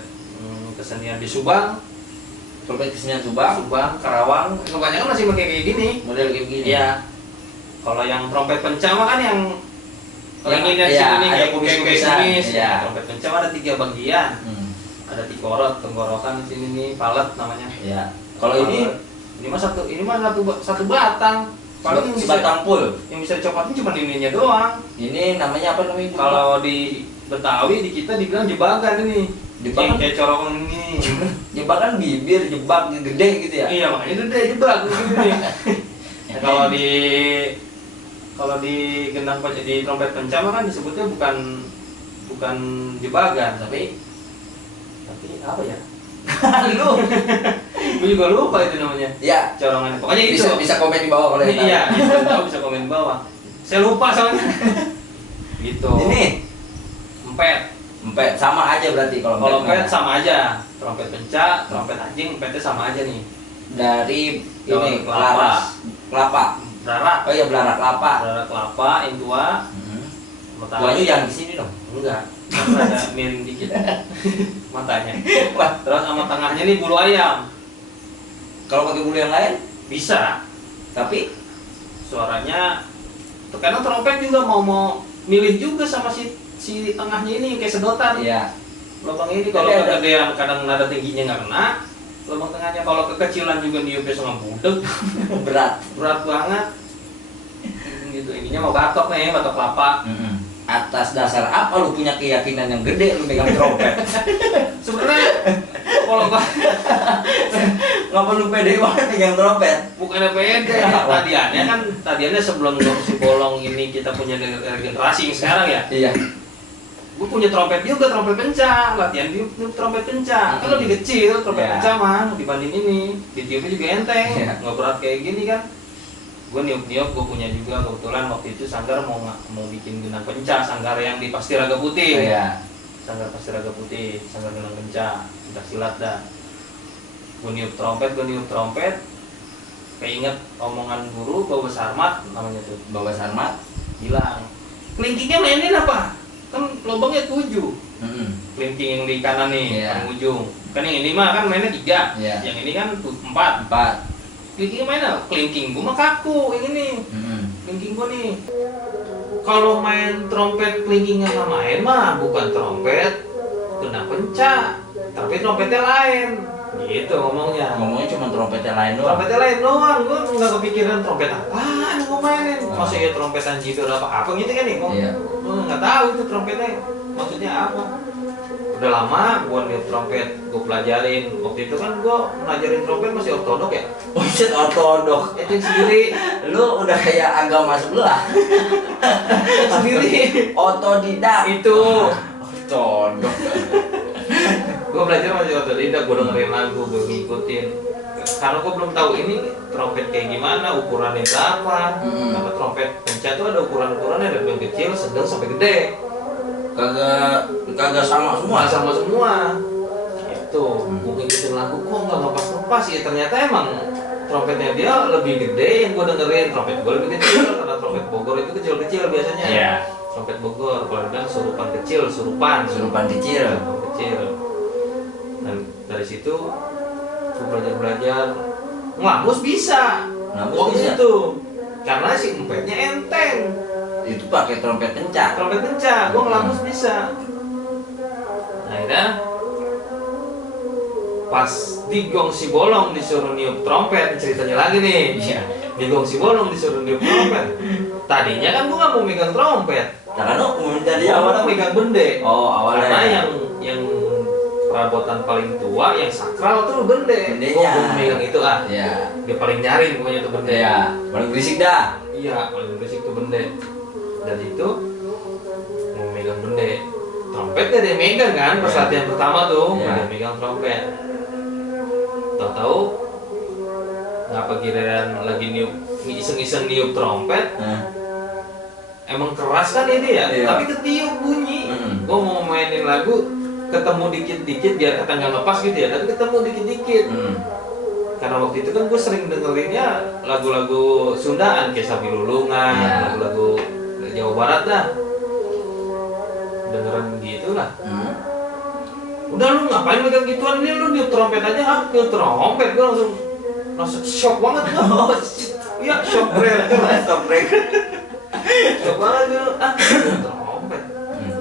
kesenian di Subang, Trompet kesenian Subang, Karawang, kebanyakan masih pakai kayak gini. model kayak gini. Iya. Kalau yang trompet pencama kan yang ini iya, sini ada kayak kumis-kumisan. kumis. Iya. Trompet pencama ada 3 bagian. Ada tikorot, tenggorokan di sini nih, palet namanya. Iya. Kalau ini mah satu batang. Paling yang sebatang full. yang bisa dicopotin cuma ininya doang. Ini namanya apa namanya? Kalau di Betawi di kita dibilang jebakan ini. Jebakan? Kayak corong ini. Jebakan bibir, jebak gede gitu ya. Iya, makanya gede jebak gitu nih. Nah, kalau di gendang di trompet pencama kan disebutnya bukan jebakan, tapi apa ya? Lu. Gue juga lupa itu namanya. Ya, Corongannya. Pokoknya itu. bisa komen di bawah kalau yang tahu. Iya, yang tahu bisa komen di bawah. Saya lupa soalnya. Gitu. Ini Empet sama aja berarti kalau empet sama aja. Trompet penca, trompet anjing, empetnya sama aja nih. dari Daun ini kelapa. kelapa. Belarak. Oh iya, belarak kelapa. Belarak kelapa, intua, Tuanya jangan di sini dong. Enggak. Karena ada miring dikit matanya. Terus sama tengahnya nih bulu ayam. Kalau pakai bulu yang lain Bisa, tapi suaranya karena trompet juga mau milih juga sama si tengahnya ini kayak sedotan. iya. Lubang ini kalau Tapi ada- kegedean kadang nada tingginya nggak kena. Lubang tengahnya kalau kekecilan juga niupnya sama budek. berat. Banget. Gitu, ininya mau batok nih, batok kelapa. Atas dasar apa lu punya keyakinan yang gede lu megang trompet? Sebenarnya kalau gua Ngapa lu pede banget megang trompet? bukannya pede, tadiannya sebelum si bolong ini kita punya generasi yang sekarang ya. Iya. Gue punya trompet juga, trompet penca, latihan di trompet penca. Kan lebih kecil trompet Iya. penca mah dibanding ini. Ditiupnya juga enteng, Iya. nggak berat kayak gini kan. Gue niup-niup, gue punya juga kebetulan waktu itu Sanggar mau bikin gendang penca, Sanggar yang di Pasti Raga Putih. Iya. Sanggar Pasti Raga Putih, Sanggar gendang penca, pencak silat dah. Gue niup trompet, keinget omongan guru Bawa Sarmat namanya tuh. Bawa Sarmat. Bilang, kelingkingnya mainin apa? Kan lubangnya 7. Kelingking yang di kanan nih, Iya. paling ujung. Kan yang ini mah kan mainnya 3. Iya. Yang ini kan 4. 4. Kelingking main apa? Kelingking gua mah kaku, yang ini. Kelingking gua nih. Kalau main trompet kelingkingnya nggak main mah bukan trompet, gendang penca. Tapi trompetnya lain. Gitu ngomongnya. Ngomongnya cuma trompetnya lain doang. Trompetnya lain doang, gua nggak kepikiran trompet apaan yang gua mainin. Masa ya trompetan jidor apa gitu kan nih? Iya. Gua nggak tahu itu trompetnya maksudnya apa. Udah lama gua niup trompet, gua pelajarin. Waktu itu kan gua ngajarin trompet masih ortodok ya. Buset, ortodok. Itu sendiri, Lu udah kayak agama sebelah. sendiri. Otodidak. Itu Ortodok. gua belajar masih otodidak, gua dengerin lagu, gua ngikutin. Karena gua belum tahu ini trompet kayak gimana, ukurannya berapa. Karena trompet penca itu ada ukuran-ukurannya dari yang kecil, sedang sampai gede. Kagak sama semua. Sama semua. Itu, gue ngikutin lagu kok nggak lepas ya, ternyata emang trompetnya dia lebih gede yang gue dengerin. Trompet gue lebih kecil karena trompet Bogor itu kecil-kecil biasanya. Iya. Trompet Bogor, kalau bilang surupan kecil, surupan kecil. Dan dari situ gue belajar ngelamus bisa. Ngelamus Waktu bisa. itu karena si empetnya enteng. Itu pakai trompet penca. Trompet penca, gue ngelamus bisa. Nah, akhirnya pas di Gong Si Bolong disuruh niup trompet, ceritanya lagi nih. Iya. Di Gong Si Bolong disuruh niup trompet. Tadinya kan gue nggak mau megang trompet. Karena lu dari Dia awal awalnya megang bende. Oh, awalnya. Karena yang perabotan paling tua yang sakral tuh bende. Bendenya. Gue megang itu Ya. dia paling nyaring pokoknya tuh bende. Ya, paling berisik dah. Iya, paling berisik tuh bende. Dan itu mau megang bende. Trompet gak ada yang megang kan pas Ya. latihan pertama tuh, Ya. gak ada yang megang trompet. Tahu-tahu ngapa giliran lagi niup iseng-iseng niup trompet, emang keras kan ini ya, Iya. tapi ketiup bunyi. Gue mau mainin lagu, ketemu dikit-dikit biar kata nggak lepas gitu ya, tapi ketemu dikit-dikit. Karena waktu itu kan gue sering dengerinnya lagu-lagu Sundaan kayak Sapi Lulungan, Iya. lagu-lagu Jawa Barat dah. Dengeran gitu lah. Udah lu ngapain megang gituan, ini lu niup trompet aja. Ah, niup trompet, gue langsung shock banget gue. Iya, shock berat. Shock banget gue. Ah, niup trompet.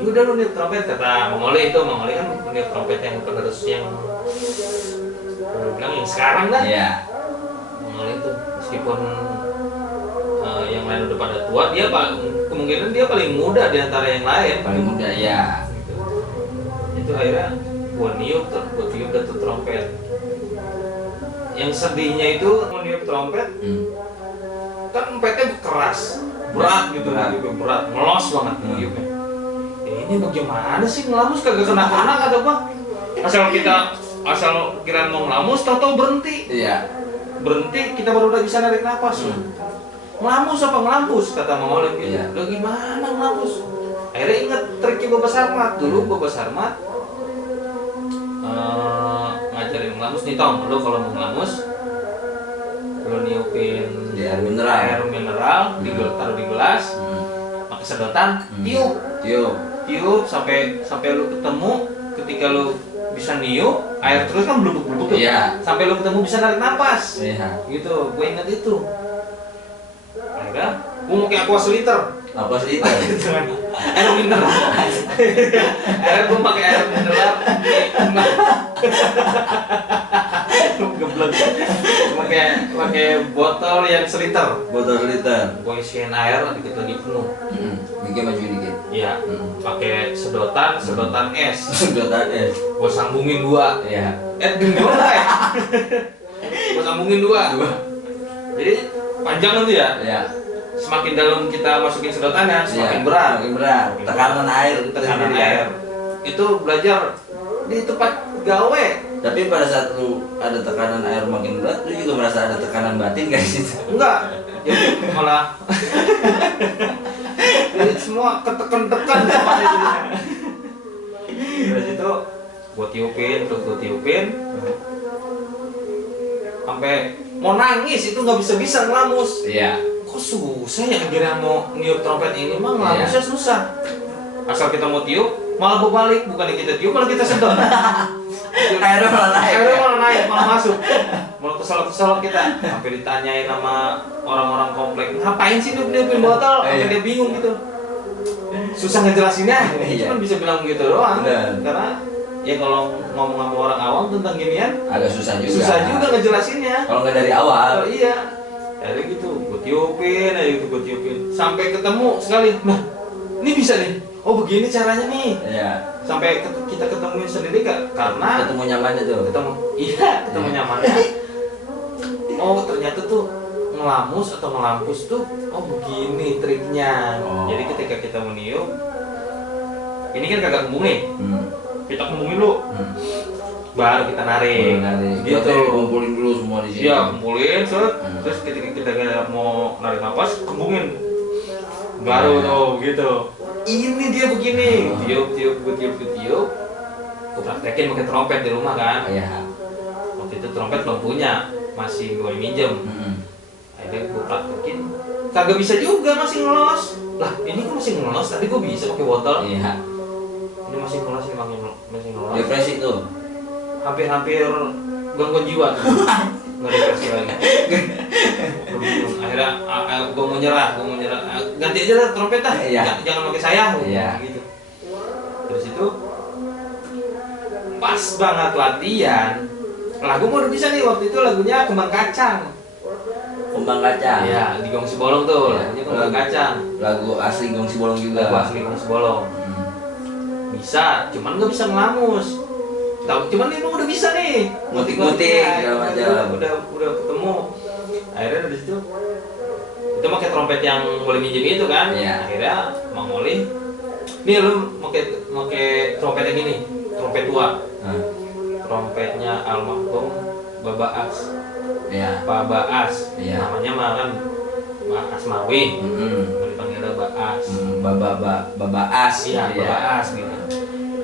Ya udah lu niup trompet, kata Mongoli itu. Mongoli kan niup trompet yang penerus yang gue bilang yang sekarang dah. Iya. Mongoli itu meskipun yang lain udah pada tua, dia kemungkinan dia paling muda di antara yang lain. Paling muda ya. Gitu. Itu akhirnya gue tiup tuh trompet. Yang sedihnya itu meniup trompet, kan empetnya keras, berat gitu, berat, melos banget niupnya. Ini bagaimana sih ngelamus kagak kena atau apa? Asal kira mau ngelamus, tau berhenti. Iya. Berhenti, kita baru udah bisa narik nafas. Ngelamus apa ngelampus, kata Mama Olin gitu. Iya. Lo gimana ngelamus? Akhirnya inget triknya Bapak Sarmat. Dulu Bapak Sarmat ngajarin ngelamus nih, Tom. Lo kalau mau ngelamus, lo niupin Di air mineral. taruh di gelas, pakai sedotan, tiup sampai lo ketemu. Ketika lo bisa niup, air terus kan blubuk-blubuk tuh. Iya. Sampai lo ketemu bisa narik napas. Iya. Gitu, gue inget itu. Akhirnya gue mau kayak aqua liter. Apa sih itu? Air mineral. Akhirnya gue pakai air mineral. Geblek. Pakai botol yang seliter. Botol liter. Gue isiin air dikit lagi penuh. Bikin maju dikit. Iya. Pakai sedotan es. Sedotan es. Gue sambungin 2. Iya. Gimana ya? Gue sambungin 2. Jadi panjang tuh ya. Iya. Semakin dalam kita masukin sedotannya, semakin berat. Semakin berat. Tekanan air. Tekanan air. Itu belajar di tempat gawe. Tapi pada saat lu ada tekanan air makin berat, lu juga merasa ada tekanan batin gak di situ? Enggak. Jadi malah jadi semua ketekan-tekan sama itu. Terus itu gua tiupin. Sampai mau nangis itu nggak bisa ngelamus. Iya. Kok susah ya akhirnya mau niup trompet ini, mah ngelamusnya susah. Asal kita mau tiup, malah berbalik, bukan kita tiup malah kita sedot. Airnya malah naik. Malah masuk. Malah keselak kita. Sampai ditanyain sama orang-orang komplek, ngapain sih niupin botol? Sampai dia bingung gitu. Susah ngejelasinnya. Iya. Cuma bisa bilang gitu doang. Bener. Karena ya kalau ngomong sama orang awam tentang ginian, Agak susah juga. susah juga ngejelasinnya. Kalau nggak dari awal. Oh, iya. Akhirnya gitu, gue tiupin sampai ketemu sekali. Nah, ini bisa nih. Oh begini caranya nih. Iya. Sampai kita ketemuin sendiri gak? Karena Ketemu nyamannya tuh. ketemu nyamannya. Oh ternyata tuh ngelamus atau ngelampus tuh, oh begini triknya. Oh. Jadi ketika kita meniup, ini kan kagak kembung kita kembungin dulu. Baru kita narik. Gitu. Kumpulin dulu semua di sini. Iya, kumpulin, terus ketika kita mau narik nafas, kembungin. Baru tuh gitu. Ini dia begini. Tiup. Gue praktekin pakai trompet di rumah kan. Iya. Waktu itu trompet belum punya, masih gue minjem. Akhirnya gue praktekin, kagak bisa juga, masih ngelos. Lah, ini kan masih ngelos, tapi gue bisa pakai botol. Iya. Ini masih ngelos, masih ngelos. Depresi tuh. Hampir gangguan jiwa tuh. Nggak depresi lagi. Akhirnya gue mau nyerah. Ganti aja lah trompet dah. Iya. Jangan pakai saya. Iya. Gitu. Terus itu pas banget latihan. Lagu mau udah bisa nih, waktu itu lagunya Kembang Kacang. Kembang Kacang. Iya, di Gong Sibolong tuh. Iya. Lagunya Kembang Kacang. Lagu asli Gong Sibolong juga. Lagu asli Gong Sibolong. Bisa, cuman nggak bisa ngelamus. tahu cuman ini udah bisa nih Ngutik-ngutik, segala macam. udah ketemu. Akhirnya dari situ itu pakai trompet yang boleh minjem itu kan. Iya. Akhirnya Mang Oli, nih lu pakai trompet yang ini, trompet tua, trompetnya almarhum Baba As. Iya. Pak Baas, Iya. namanya mah kan Pak Asmawi, dipanggilnya Baas. Babaas. Iya, Baas gitu.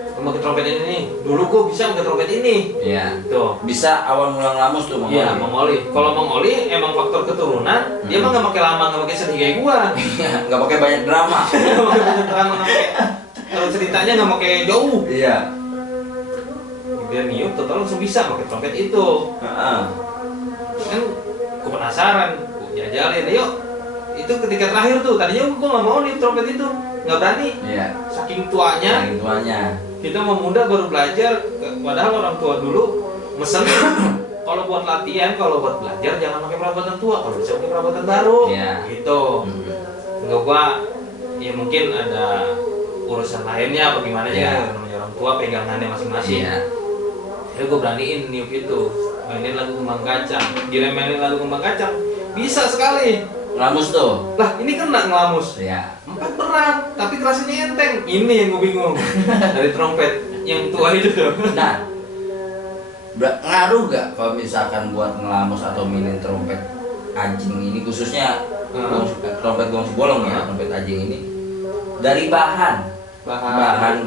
Aku pakai trompet ini nih. Dulu gua bisa pakai trompet ini. Iya. Tuh. Bisa awal mula ngelamus tuh Mang Iya, Oli. Mang Oli. Kalau Mang Oli emang faktor keturunan, dia mah nggak pakai lama, nggak pakai sedih kayak gua. Nggak pakai banyak drama. Nggak pakai banyak drama, nggak pakai. Kalau ceritanya nggak pakai jauh. Iya. Dia niup, total langsung bisa pakai trompet itu. Heeh. Kan gua penasaran, gua jajalin, yuk. Itu ketika terakhir tuh, tadinya gua nggak mau nih trompet itu, nggak berani. Iya. Saking tuanya. Yang tuanya. Kita mau muda baru belajar, padahal orang tua dulu mesen kalau buat latihan, kalau buat belajar jangan pakai perabotan tua, kalau bisa pakai perabotan baru. Iya. Gitu. Enggak gua ya mungkin ada urusan lainnya apa gimana Iya. ya, namanya orang tua pegangannya masing-masing. Iya. Jadi gua beraniin niup itu, mainin lagu kembang kacang, diremenin lagu kembang kacang, bisa sekali. Ngelamus tuh. Lah ini kan nggak ngelamus. Iya. 4 berat, tapi kerasanya enteng. Ini yang gue bingung dari trompet yang tua itu tuh. Nah, ngaruh gak kalau misalkan buat ngelamus atau mainin trompet anjing ini, khususnya trompet gongsi bolong ya, trompet anjing ini, dari bahan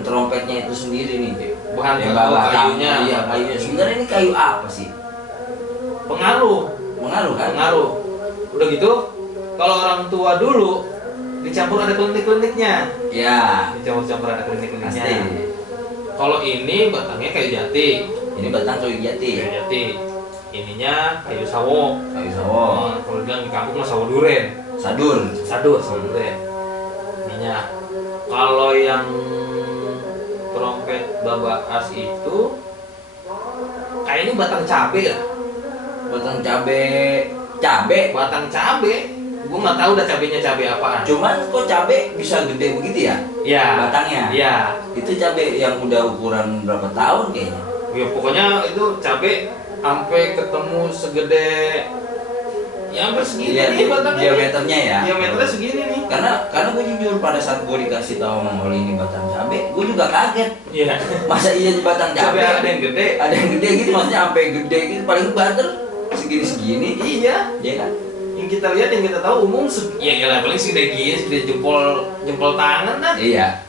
trompetnya itu sendiri nih, Bahan yang kayunya. Iya, kayunya. Sebenarnya ini kayu apa sih? Pengaruh Kan? pengaruh. Udah gitu, kalau orang tua dulu dicampur ada klinik-kliniknya. Ya, Dicampur ada klinik-kliniknya. pasti. Kalau ini batangnya kayu jati. Ini batang kayu jati. Kayu jati. Ininya kayu sawo. Kayu sawo. Kalau bilang di kampung mah sawo duren. Sadur. Sawo duren. Ininya. Kalau yang trompet Baba As itu kayaknya batang cabe ya. Batang cabe. Batang cabe. Gue nggak tahu dah cabenya cabe apaan. Cuman kok cabe bisa gede begitu ya? Ya. Batangnya. Iya. Itu cabe yang udah ukuran berapa tahun kayaknya? Ya pokoknya itu cabe sampai ketemu segede ya hampir segini Iya, nih batangnya. diameternya ya. Diameternya segini nih. Karena gue jujur pada saat gue dikasih tahu Mang Oli ini batang cabe, gue juga kaget. Iya. Masa iya batang Cabe cabe? ada yang gede. Ada yang gede gitu, maksudnya sampai gede gitu, paling banter segini-segini. Iya. Iya kan? Yang kita lihat, yang kita tahu umum ya paling segede gini, segede jempol tangan dah. Iya.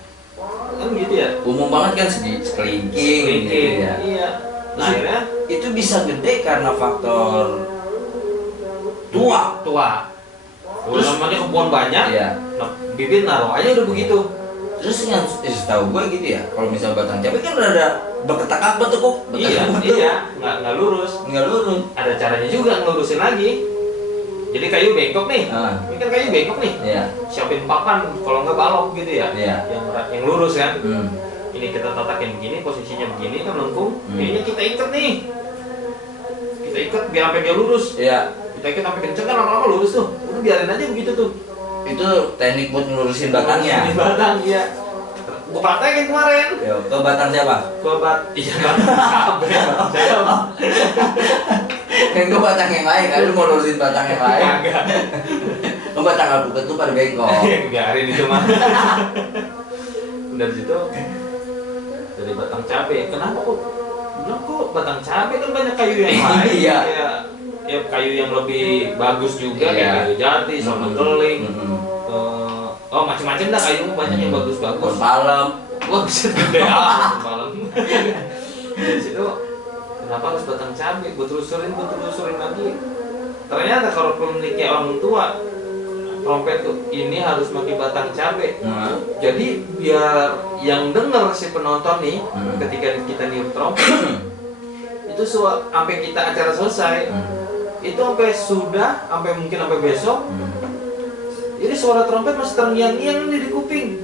Kan gitu ya. Umum banget kan sekelingking gitu ya. Iya. Nah, akhirnya Itu bisa gede karena faktor tua. Terus namanya kebun banyak. Iya. Nah, bibit naruh aja udah begitu. Terus yang setahu gue gitu ya, kalau misal batang cabai kan rada berketakak betukuk. Iya, nggak lurus. Nggak lurus. Ada caranya juga ngelurusin lagi. Jadi kayu bengkok nih. Ini kan kayu bengkok nih. Iya. Siapin papan, kalau nggak balok gitu ya. Iya. Yang lurus kan. Hmm. Ini kita tatakin begini, posisinya begini kan lengkung. Ini kita ikat nih. Kita ikat biar sampai dia lurus. Iya. Kita ikat sampai kenceng kan lama-lama lurus tuh. Udah biarin aja begitu tuh. Itu teknik buat ngelurusin batangnya. Ini batang, iya. Gua praktekin kemarin. Yo, ke batang siapa? Iya, batang cabai. Kan gue batang yang lain kan, lu mau lurusin batang yang lain. Kagak. Lu batang alpukat tuh pada bengkok. Biarin itu mah. Udah di situ dari batang cabai. Kenapa kok? Bilang kok batang cabai kan banyak kayu yang lain. Iya. Ya kayu yang lebih bagus juga Iya. kayak kayu jati, sama keling. Oh macam-macam dah kayu banyak yang bagus-bagus. Palem. Wah bisa gede amat malam. Dari situ kenapa harus batang cabai? Gue telusurin lagi. Ternyata kalau pemiliknya orang tua trompet tuh ini harus pakai batang cabai. Jadi biar yang denger si penonton nih ketika kita niup trompet itu sampai kita acara selesai itu sampai mungkin sampai besok. Jadi suara trompet masih terngiang-ngiang di kuping.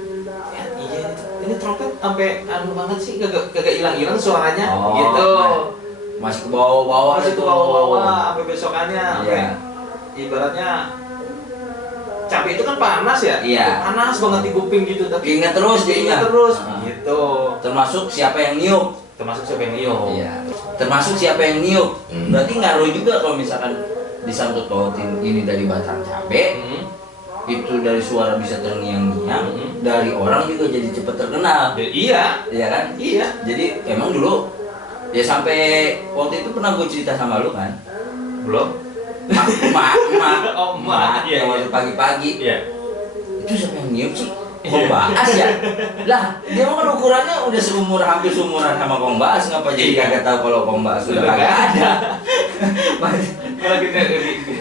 Ya, iya, ini trompet sampai anu banget sih, kagak hilang-hilang suaranya, gitu. Masih ke bawah-bawah. Masih ke bawah-bawah sampai besokannya. Iya. Ibaratnya cabai itu kan panas ya. Iya. Panas banget di kuping gitu, tapi Ingat terus jadinya. ingat terus, gitu. Termasuk siapa yang niup. termasuk siapa yang niup. Iya. Termasuk siapa yang niup. Berarti ngaruh juga kalau misalkan disangkut pautin ini dari batang cabe, itu dari suara bisa terngiang-ngiang, dari orang juga jadi cepet terkenal. Ya, iya. Iya kan? Iya. Jadi emang dulu ya sampai waktu itu pernah gue cerita sama lu kan? Belum. Emak. Oh, emak. Iya, Yang waktu iya. pagi-pagi. Iya. Itu siapa yang niup sih? Kong Baas ya? Lah, dia mah kan ukurannya udah hampir seumuran sama Kong Baas, ngapa jadi Iya. kagak tahu kalau Kong Baas udah kagak ada? Gue lagi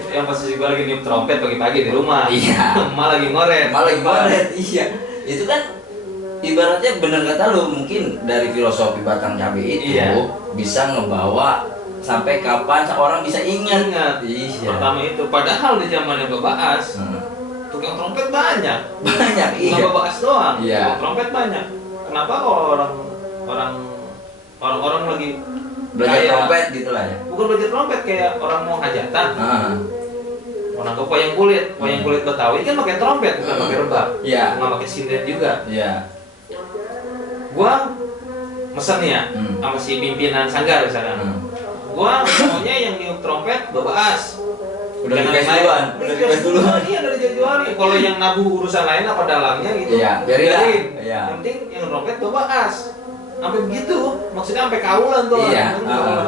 yang posisi gue lagi niup trompet pagi-pagi di rumah. Iya. Emak lagi ngoret. Malah lagi ngoret, iya. Itu kan ibaratnya bener kata lu, mungkin dari filosofi batang cabe itu Iya. bisa ngebawa sampai kapan orang bisa ingat. Ingat. Iya. Pertama itu, padahal di zamannya Bapak As, tukang trompet banyak. Banyak, iya. Nggak Bapak As doang. Iya. Tukang trompet banyak. Kenapa kalau orang-orang lagi Belajar kayak- trompet gitu lah ya. bukan belajar trompet, kayak orang mau hajatan, Ah, orang ke wayang kulit Betawi kan pakai trompet bukan pakai rebab. Iya. Nggak pakai sinden juga. iya. Gua mesen nih ya Hmm. sama si pimpinan sanggar misalkan. Gua maunya yang niup trompet Bapak As. Udah Jangan dikasih main. duluan, Udah udah dikasih dikasih duluan. Iya, dari jauh-jauh nih. Kalau yang nabuh urusan lain apa dalangnya gitu. Iya, biarin lah. Iya. Yang penting yang trompet Bapak As. Sampai begitu, maksudnya sampai kaulan tuh. Iya, orang. Kaulan.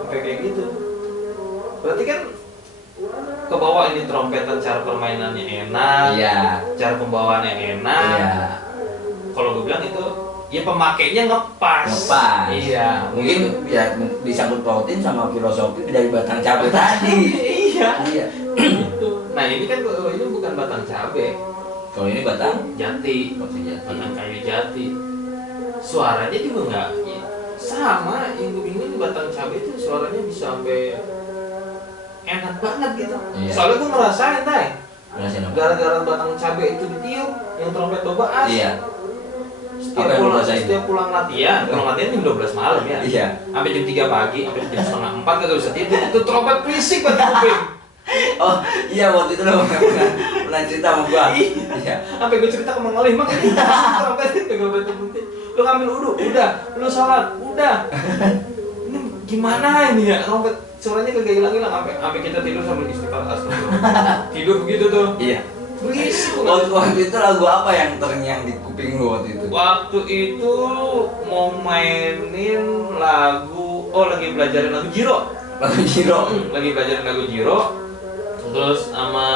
Sampai kayak gitu. Berarti kan ke bawah ini trompetan, cara permainannya enak, Iya. cara pembawaannya enak. Iya. Kalau gue bilang itu ya pemakainya ngepas. Ngepas. Iya. Mungkin ya disangkut pautin sama filosofi dari batang cabe tadi. Iya. Iya. Gitu. Nah ini kan kalau ini bukan batang cabe, Kalau ini batang jati, batang jati. batang kayu jati. Suaranya juga nggak ya, sama. Yang gue bingung ini batang cabe itu suaranya bisa sampai enak banget gitu. Iya. Soalnya gue ngerasain tay, Ngerasain apa? gara-gara batang cabe itu ditiup, yang trompet Bapak As. Iya. Setiap Apa yang lu pulang, rasain? setiap pulang latihan jam 12 malam ya. Iya. Sampai jam 3 pagi, sampai jam setengah 4 kagak bisa tidur. Itu trompet berisik banget di kuping. Oh iya, waktu itu lo pernah cerita sama gua. Iya. Sampai gue cerita ke Mang Oleh, "Mang, ini trompet itu gak berhenti. Lu ngambil wudhu, udah. Lu sholat, udah. Ini gimana ini ya trompet suaranya kagak hilang-hilang sampai kita tidur sambil istighfar astagfirullah." Tidur begitu tuh. Iya. Berisik. Waktu itu lagu apa yang terngiang di kuping lu waktu itu? Waktu itu mau mainin lagu, lagi belajarin lagu Jiro. Lagu Jiro. Lagi belajarin lagu Jiro. Terus sama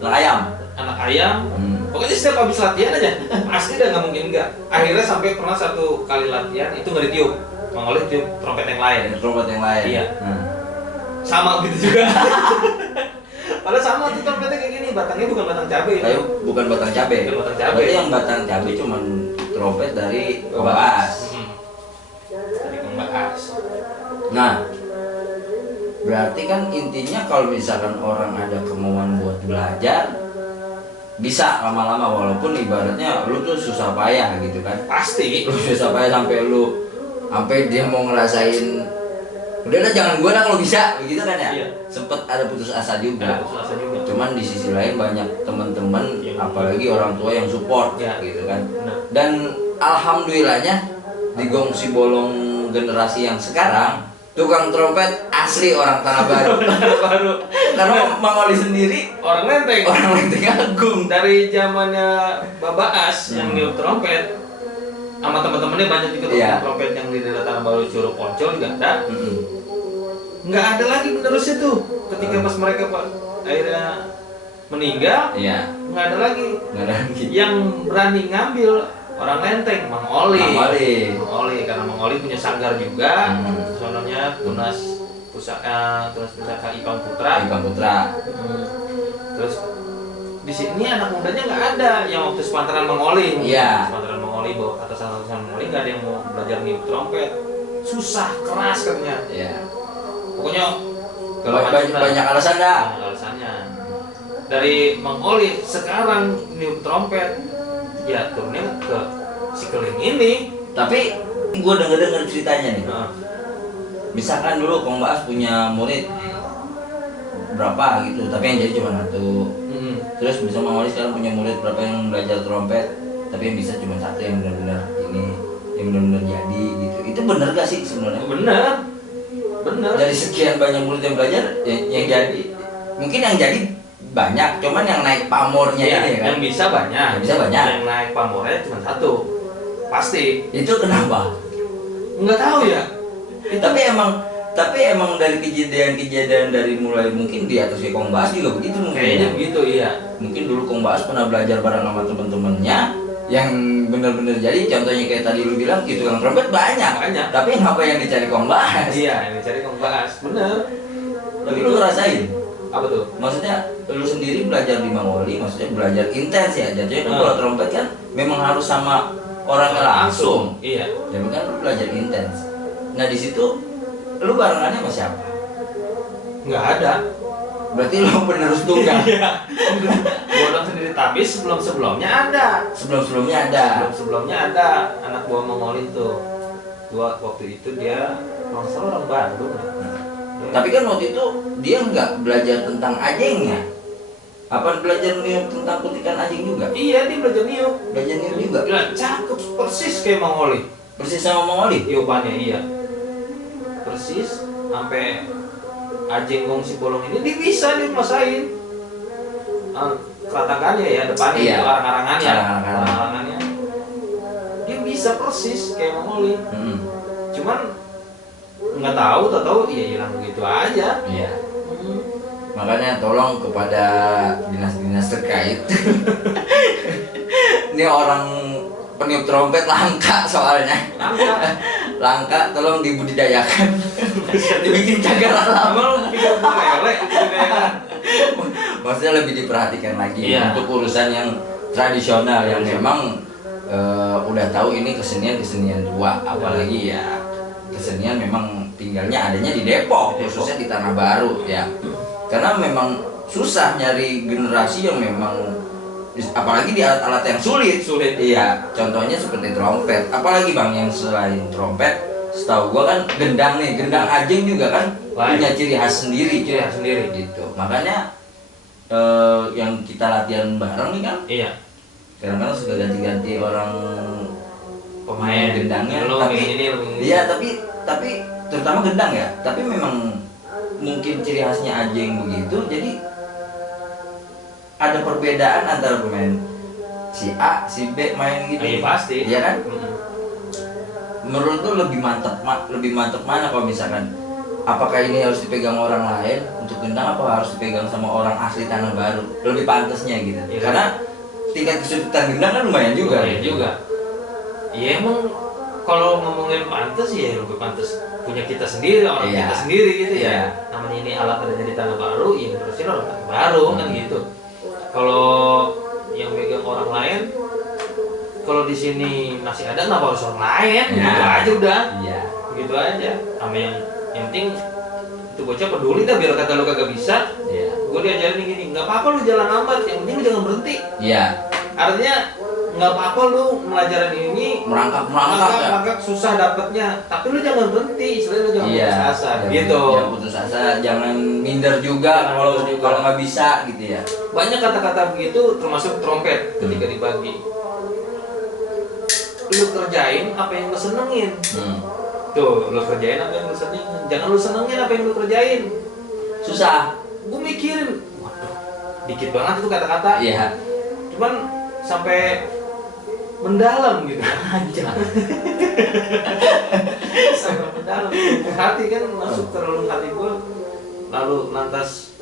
Lah ayam. anak ayam. Pokoknya setiap habis latihan aja, pasti udah nggak mungkin enggak. Akhirnya sampai pernah satu kali latihan itu nggak ditiup, Mang Oleh tiup trompet yang lain. Trompet yang lain. Iya. Sama gitu juga. Padahal sama tuh trompetnya kayak gini, batangnya bukan batang cabe. Kayu bukan batang cabe. Bukan batang cabe. Berarti yang batang cabe cuman trompet dari Baas. Dari Baas. Nah, berarti kan intinya kalau misalkan orang ada kemauan buat belajar, bisa lama-lama, walaupun ibaratnya lu tuh susah payah gitu kan. Pasti. Lu susah payah sampai dia mau ngerasain, udah jangan gue lah kalau bisa, begitu kan ya. Iya. Sempet ada putus asa juga. Ada putus asa juga. Cuman di sisi lain banyak teman-teman, Iya. apalagi orang tua yang support, Iya. gitu kan. Benar. Dan alhamdulillahnya di Gongsi Bolong generasi yang sekarang, tukang trompet asli orang Tanah Baru. Baru. Karena Mang Oli sendiri Orang Lenteng. orang Lenteng Agung. Dari zamannya Bapak As yang niup trompet, sama teman-temannya banyak juga Iya. trompet yang di daerah Tanah Baru, Curug Poncol juga ada. Mm-mm. Nggak ada lagi penerusnya tuh. Ketika pas mereka akhirnya meninggal, Iya, nggak ada lagi. nggak ada lagi. Yang berani ngambil orang Lenteng, Mang Oli. Mang Oli. Mang Oli, karena Mang Oli punya sanggar juga. Soalnya Tunas Pusaka Ipang Putra. Bang Putra. Terus di sini anak mudanya nggak ada yang waktu sepantaran Mang Oli. Iya. Sepantaran Mang Oli, bawa atasan Mang Oli nggak ada yang mau belajar niup trompet. Susah, keras katanya. Iya. Pokoknya Banyak alasan dah. Banyak alasannya. Dari Mang Oli sekarang niup trompet, ya turunnya ke si Keling ini. Tapi gue denger ceritanya nih. Nah, Misalkan dulu Kong Baas punya murid berapa gitu, tapi yang jadi cuma satu. Terus bisa Mang Oli sekarang punya murid berapa yang belajar trompet, tapi yang bisa cuma satu yang benar-benar ini, yang yang benar-benar jadi gitu. Itu benar gak sih sebenarnya? Bener. Dari sekian banyak murid yang belajar yang jadi, mungkin yang jadi banyak, cuman yang naik pamornya Iya, ini kan. yang bisa banyak. Yang bisa banyak. Yang naik pamornya cuma satu. Pasti. Itu kenapa? Nggak tahu ya. Tapi emang dari kejadian-kejadian dari mulai mungkin di atas kayak Kong Baas juga begitu mungkin. Kayaknya begitu, iya. Mungkin dulu Kong Baas pernah belajar bareng sama teman-temannya yang benar-benar jadi, contohnya kayak tadi lu bilang gitu, tukang trompet banyak. Tapi apa yang dicari Kong Baas? Iya, yang dicari Kong Baas. Bener. Tapi lu ngerasain? Apa tuh? Maksudnya lu sendiri belajar di Mangoli, maksudnya belajar intens ya. Jadinya kan kalau trompet kan memang harus sama orangnya langsung. Iya. Jadi kan lu belajar intens. Nah di situ lu barengannya sama siapa? Nggak ada. Berarti lu penerus tunggal. Iya. Gua sendiri, tapi sebelumnya ada. Sebelumnya ada anak buah Mongoli tuh. Waktu itu dia orang Bandung. Tapi kan waktu itu dia nggak belajar tentang ajengnya. Apa belajar niup tentang petikan ajeng juga? Iya, dia belajar niup. Belajar niup juga. Gila, cakep persis kayak Mongoli. Persis sama Mongoli. Niupannya iya. Persis sampai ajeng gong si bolong ini dia bisa masain. Keratakannya ya depannya, iya. Arang-arangannya. Dia bisa persis kayak Mongoli. Cuman nggak tahu iya hilang begitu aja. Iya. Makanya tolong kepada dinas-dinas terkait. Ini orang peniup trompet langka soalnya. Langka, tolong dibudidayakan. Dibikin cagar alam. Maksudnya lebih diperhatikan lagi untuk urusan yang tradisional yang memang udah tahu ini kesenian tua, apalagi ya kesenian memang tinggalnya adanya di Depok, khususnya di Tanah Baru ya. Karena memang susah nyari generasi yang memang, apalagi di alat-alat yang sulit. Iya, contohnya seperti trompet. Apalagi Bang yang selain trompet, setahu gua kan gendang ajeng juga kan punya ciri khas sendiri. Gitu. Makanya yang kita latihan bareng nih kan. Iya. Kadang-kadang suka ganti-ganti orang pemain gendangnya. Tapi terutama gendang ya. Tapi memang mungkin ciri khasnya ajeng begitu, jadi ada perbedaan antara pemain si A, si B main gitu. Iya pasti. Iya kan? Menurut lu lebih mantap mana kalau misalkan apakah ini harus dipegang orang lain untuk gendang, apa harus dipegang sama orang asli Tanah Baru? Lebih pantasnya gitu. Iya. Karena tingkat kesulitan gendang kan lumayan juga. Iya emang kalau ngomongin pantas ya lebih pantas punya kita sendiri, orang kita sendiri gitu ya. Namanya ini alat adanya di Tanah Baru, ya terusnya orang Tanah Baru kan gitu. Kalau yang megang orang lain, kalau di sini masih ada kenapa harus orang lain? Gitu aja udah. Iya. Gitu aja. Sama yang penting itu bocah peduli dah, biar kata lu kagak bisa. Iya. Gue diajarin gini, nggak apa-apa lu jalan lambat, yang penting lu jangan berhenti. Iya. Artinya nggak apa-apa lu pelajaran ini merangkak susah dapetnya, tapi lu jangan berhenti, istilahnya lu jangan putus asa gitu. Jangan putus asa, jangan minder juga kalau nggak bisa gitu ya. Banyak kata-kata begitu termasuk trompet ketika dibagi. Lu kerjain apa yang lu senengin. Tuh, lu kerjain apa yang lu senengin. Jangan lu senengin apa yang lu kerjain. Susah. Gue mikirin, waduh, dikit banget itu kata-kata. Iya. Cuman sampai mendalam gitu aja. Sampai mendalam ke hati kan, masuk ke relung hati gue, lalu lintas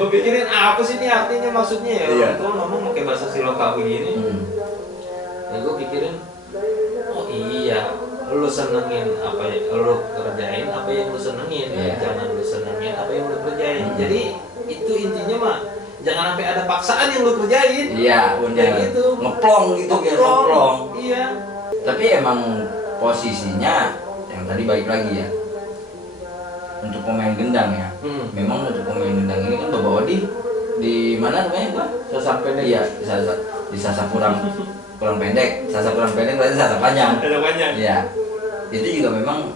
gue pikirin apa sih ini artinya, maksudnya ya. Orang tua ngomong pakai bahasa Siloka begini. Ya gue pikirin, oh iya, lu senengin apa yang lu kerjain, apa yang lu senengin. Jangan lu senengin apa yang lu kerjain. Jadi itu intinya mah, jangan sampai ada paksaan yang lu kerjain. Iya, benar. Gitu. Ngeplong gitu, biar ngeplong. Iya. Tapi emang posisinya yang tadi balik lagi ya. Untuk pemain gendang ya. Memang untuk pemain gendang ini kan Bapak Odi di mana namanya gua? Sasak pendek. Iya, di sasak kurang pendek. Sasak kurang pendek berarti sasak panjang. Iya. Itu juga memang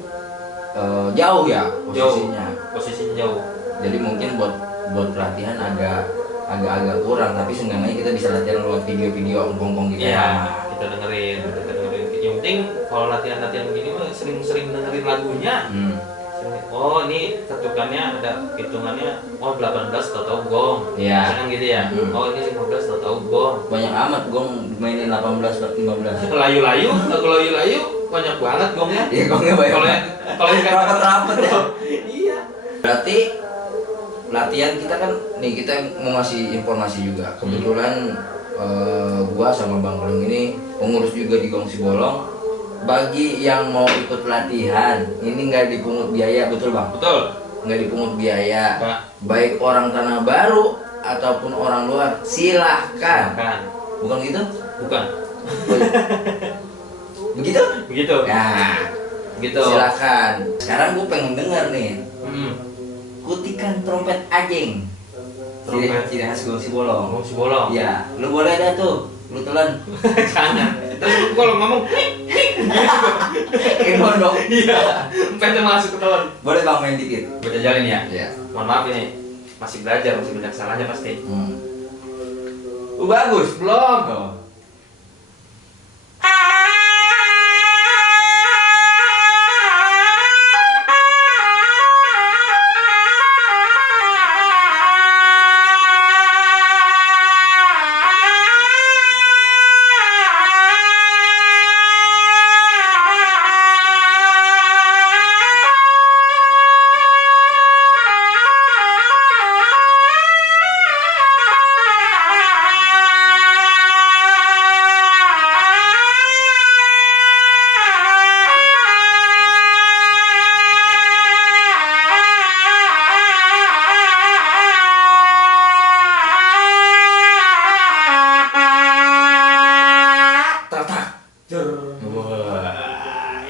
jauh ya posisinya. Posisinya jauh. Jadi mungkin buat pelatihan agak agak-agak kurang, tapi seenggaknya kita bisa latihan lewat video-video ongkong gitu. Iya, kita dengerin. Yang penting kalau latihan-latihan begini mah sering-sering dengerin lagunya. Oh ini ketukannya ada hitungannya, oh 18 tahu gong. Iya. Misalkan gitu ya. Oh ini 15 tahu gong. Banyak amat gong mainin 18 15. Layu-layu, lagu layu-layu banyak banget gongnya. Iya, gongnya banyak. Kalau yang rapet-rapet ya. Iya. Berarti latihan kita kan nih, kita mau ngasih informasi juga. Kebetulan gua sama Bang Kleng ini pengurus juga di Gong Sibolong. Bagi yang mau ikut latihan, ini nggak dipungut biaya, betul Bang? Betul. Nggak dipungut biaya. Pak. Baik orang Tanah Baru ataupun orang luar, silahkan. Bukan gitu? Bukan. Begitu? Begitu. Nah, Gitu. silahkan. Sekarang gue pengen denger nih, kutikan trompet ajeng. Trompet. Ciri khas Gong Sibolong. Gong Sibolong. Iya, lu boleh dah tuh, lu telan. Jangan. Terus kalau ngomong Kayak dong. iya, pengen masuk ke tahun. Boleh Bang main dikit? Gue jajalin ya. Iya. Mohon maaf ini masih belajar, masih banyak salahnya pasti. Bagus. Belum. Oh.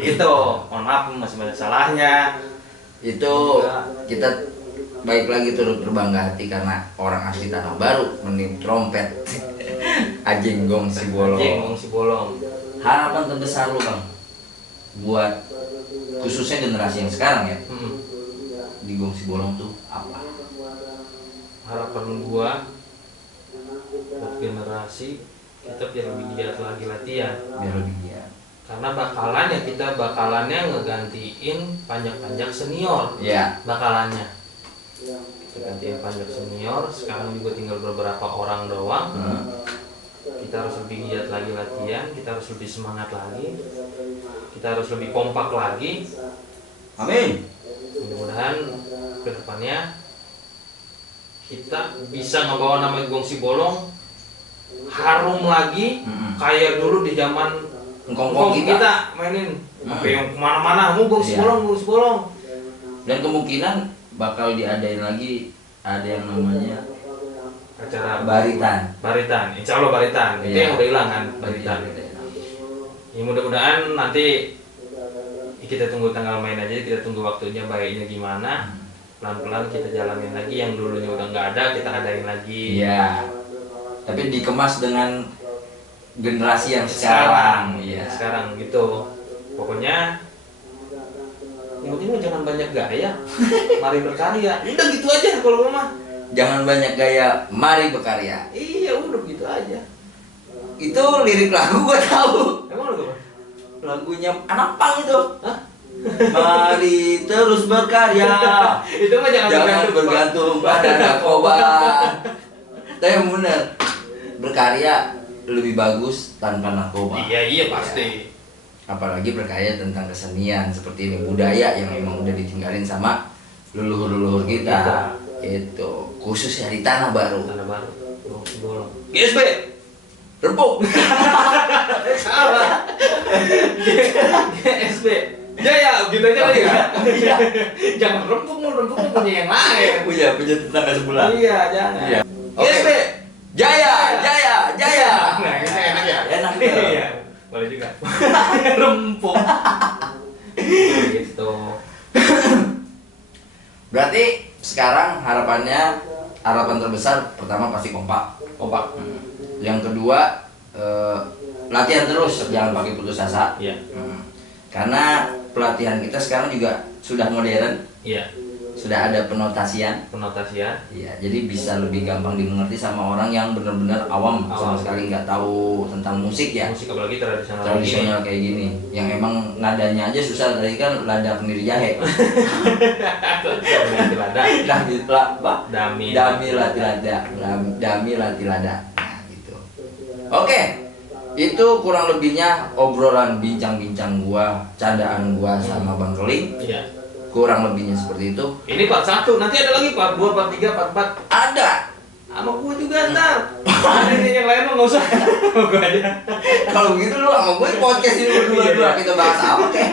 Itu, mohon maaf masih banyak salahnya. Itu kita baik lagi turut berbangga hati karena orang asli Tanah Baru meniup trompet. Ajeng Gong Sibolong. Ajeng Gong Sibolong. Harapan terbesar lu Bang buat khususnya generasi yang sekarang ya, di Gong Sibolong tuh apa? Harapan gua buat generasi kita biar lebih giat lagi latihan. Biar lebih giat. Karena bakalannya ngegantiin panjak-panjak senior. Iya. Bakalannya kita gantiin panjak senior. Sekarang juga tinggal beberapa orang doang. Kita harus lebih giat lagi latihan. Kita harus lebih semangat lagi. Kita harus lebih kompak lagi. Amin. Mudah-mudahan kedepannya kita bisa ngebawa nama Gong Sibolong harum lagi, kayak dulu di zaman Engkong kita mainin sampai yang kemana-mana, mau Gong Sibolong, Gong Sibolong. Dan kemungkinan bakal diadain lagi ada yang namanya Acara Baritan, insya Allah Baritan. Itu yang udah hilang kan, Baritan. Ya mudah-mudahan nanti kita tunggu tanggal main aja, kita tunggu waktunya baiknya gimana. Pelan-pelan kita jalanin lagi, yang dulunya udah nggak ada kita adain lagi. Iya. Tapi dikemas dengan generasi yang sekarang. Iya. Sekarang gitu. Pokoknya yang penting jangan banyak gaya, mari berkarya. Udah gitu aja kalau mah. Jangan banyak gaya, mari berkarya. Iya, udah gitu aja. Itu lirik lagu gua tahu. Emang lu apa? Lagunya anak pang itu. Hah? Mari terus berkarya. Itu mah Jangan bergantung pada narkoba. Tapi yang bener, berkarya lebih bagus tanpa narkoba. Iya pasti. Apalagi berkarya tentang kesenian seperti ini, budaya yang emang udah ditinggalin sama leluhur-leluhur kita. Itu khususnya di Tanah Baru. Tanah Baru. Gong Sibolong. GSB Rempuk. Salah. GSB. Ya, gitu aja kali ya. Iya. Jangan rempuk punya yang lain. Punya tetangga sebelah. Iya, jangan. Iya. Oke. GSB Jaya. Nah, ini enak ya. Enak tuh. Iya. Boleh juga. Rempuk. Gitu. Berarti sekarang harapan terbesar pertama pasti kompak. Yang kedua latihan terus, jangan pakai putus asa. Iya. Karena pelatihan kita sekarang juga sudah modern. Iya. sudah ada penotasian. Penotasian. Iya, jadi bisa lebih gampang dimengerti sama orang yang benar-benar awam, sama sekali nggak tahu tentang musik ya. Musik apalagi tradisional. Tradisional kayak gini, yang emang nadanya aja susah, tadi kan lada kemiri jahe. Dami lati lada. Nah, gitu. Oke. Itu kurang lebihnya obrolan bincang-bincang gua, candaan gua sama Bang Keling. Iya. Kurang lebihnya seperti itu. Ini part 1, nanti ada lagi part 2, part 3, part 4. Ada. Sama gua juga ntar. Ini yang lain mah nggak usah. Gua aja. Kalau begitu lu sama gue podcast ini berdua kita bahas apa kek?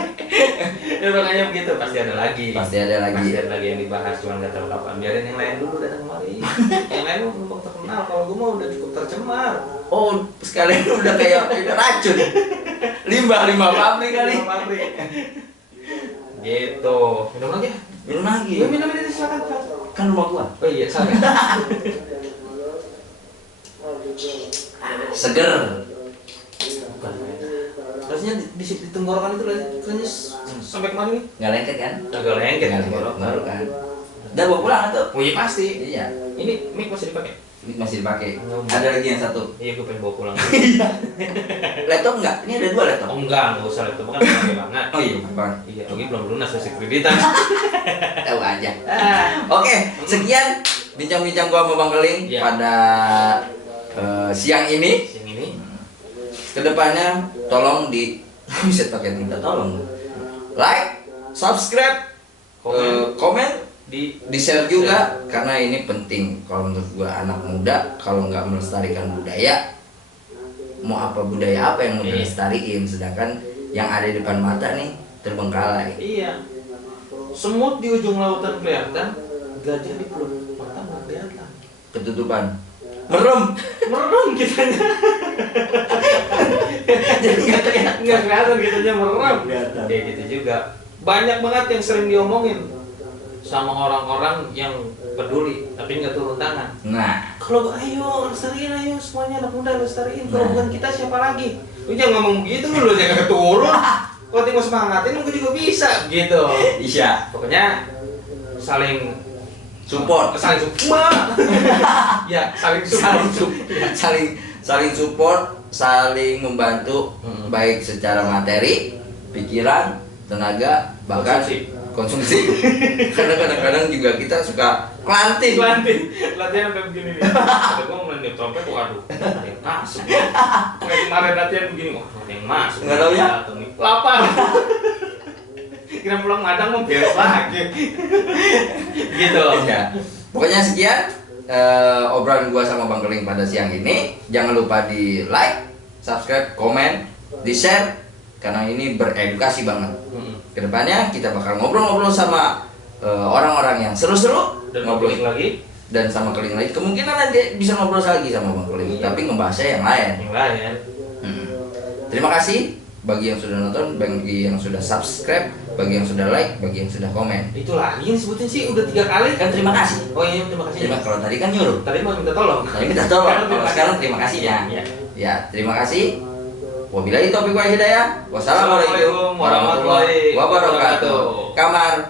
Ya makanya begitu, pasti ada lagi. Pasti ada lagi yang dibahas, cuma nggak tahu kapan. Biarin yang lain dulu datang kemari. Yang lain mah belum terkenal. Kalau gua mah udah cukup tercemar. Oh, sekalian udah kayak racun. Limbah pabrik kali. Pabrik. Gitu. Minum lagi ya? Minum lagi. Ya, minum ini silakan. Kan rumah gua. Oh iya, salah. Seger. Bukan. Rasanya di tenggorokan itu rasanya sampai kemana nih? Nggak lengket kan? Agak lengket kan Baru kan. Udah bawa pulang tuh. Oh iya pasti. Iya. Ini mic masih dipakai? Ini masih dipakai. Ada lagi yang satu. Iya, gue pengen bawa pulang. Laptop enggak? Ini ada 2 laptop. Oh enggak usah laptop kan pakai banget. Oh iya, Bang. Iya, lagi belum lunas masih kreditan. Tahu aja. Oke, sekian bincang-bincang gua sama Bang Keling Iya. pada siang ini. Yang ini Kedepannya tolong di bisa pakai minta tolong. Like, subscribe, komen, di share juga karena ini penting kalau menurut gua. Anak muda kalau nggak melestarikan budaya, mau apa budaya apa yang mau dilestariin, sedangkan yang ada di depan mata nih terbengkalai. iya. Semut di ujung lautan kelihatan, gajah di pelupuk mata nggak kelihatan. Ketutupan, merem. Merem kitanya. Jadi nggak Kelihatan kitanya merem. kelihatan. Kayak gitu juga. Banyak banget yang sering diomongin sama orang-orang yang peduli tapi nggak turun tangan. Nah, Kalau ayo lestariin, ayo semuanya anak muda lestariin. Kalau Nah. bukan kita siapa lagi? Lu jangan ngomong begitu, lu jangan keturun. Kalau tinggal semangatin, lu juga bisa gitu. iya. Pokoknya saling Support, saling support. Ya, saling support. saling support, saling membantu, baik secara materi, pikiran, tenaga, bahkan konsumsi. Karena kadang-kadang juga kita suka kelanting. Latihan sampai begini nih. Ada gua mulai niup trompet, waduh, ada yang masuk. Kayak kemarin latihan begini, wah ada yang masuk. Nggak tahu ya? Lapar. Kira pulang madang mau beres lagi. Gitu. Ya. Pokoknya sekian obrolan gua sama Bang Keling pada siang ini. Jangan lupa di like, subscribe, komen, di share karena ini beredukasi banget. Kedepannya kita bakal ngobrol-ngobrol sama orang-orang yang seru-seru, Dan ngobrol ngobrol lagi. dan sama Keling lagi. Kemungkinan nanti bisa ngobrol lagi sama Bang Keling, Iya. tapi ngebahasnya yang lain. Yang lain. Terima kasih bagi yang sudah nonton, bagi yang sudah subscribe, bagi yang sudah like, bagi yang sudah komen. Itu lagi yang sebutin sih udah 3 kali. Kan terima kasih. Oh iya, terima kasih. Kalau tadi kan nyuruh. Tadi mau minta tolong. Nah, minta tolong. Kalau sekarang terima kasih ya. Iya. Ya, terima kasih. Wabillahi taufiq wal hidayah. Wassalamualaikum warahmatullahi wabarakatuh. Kamar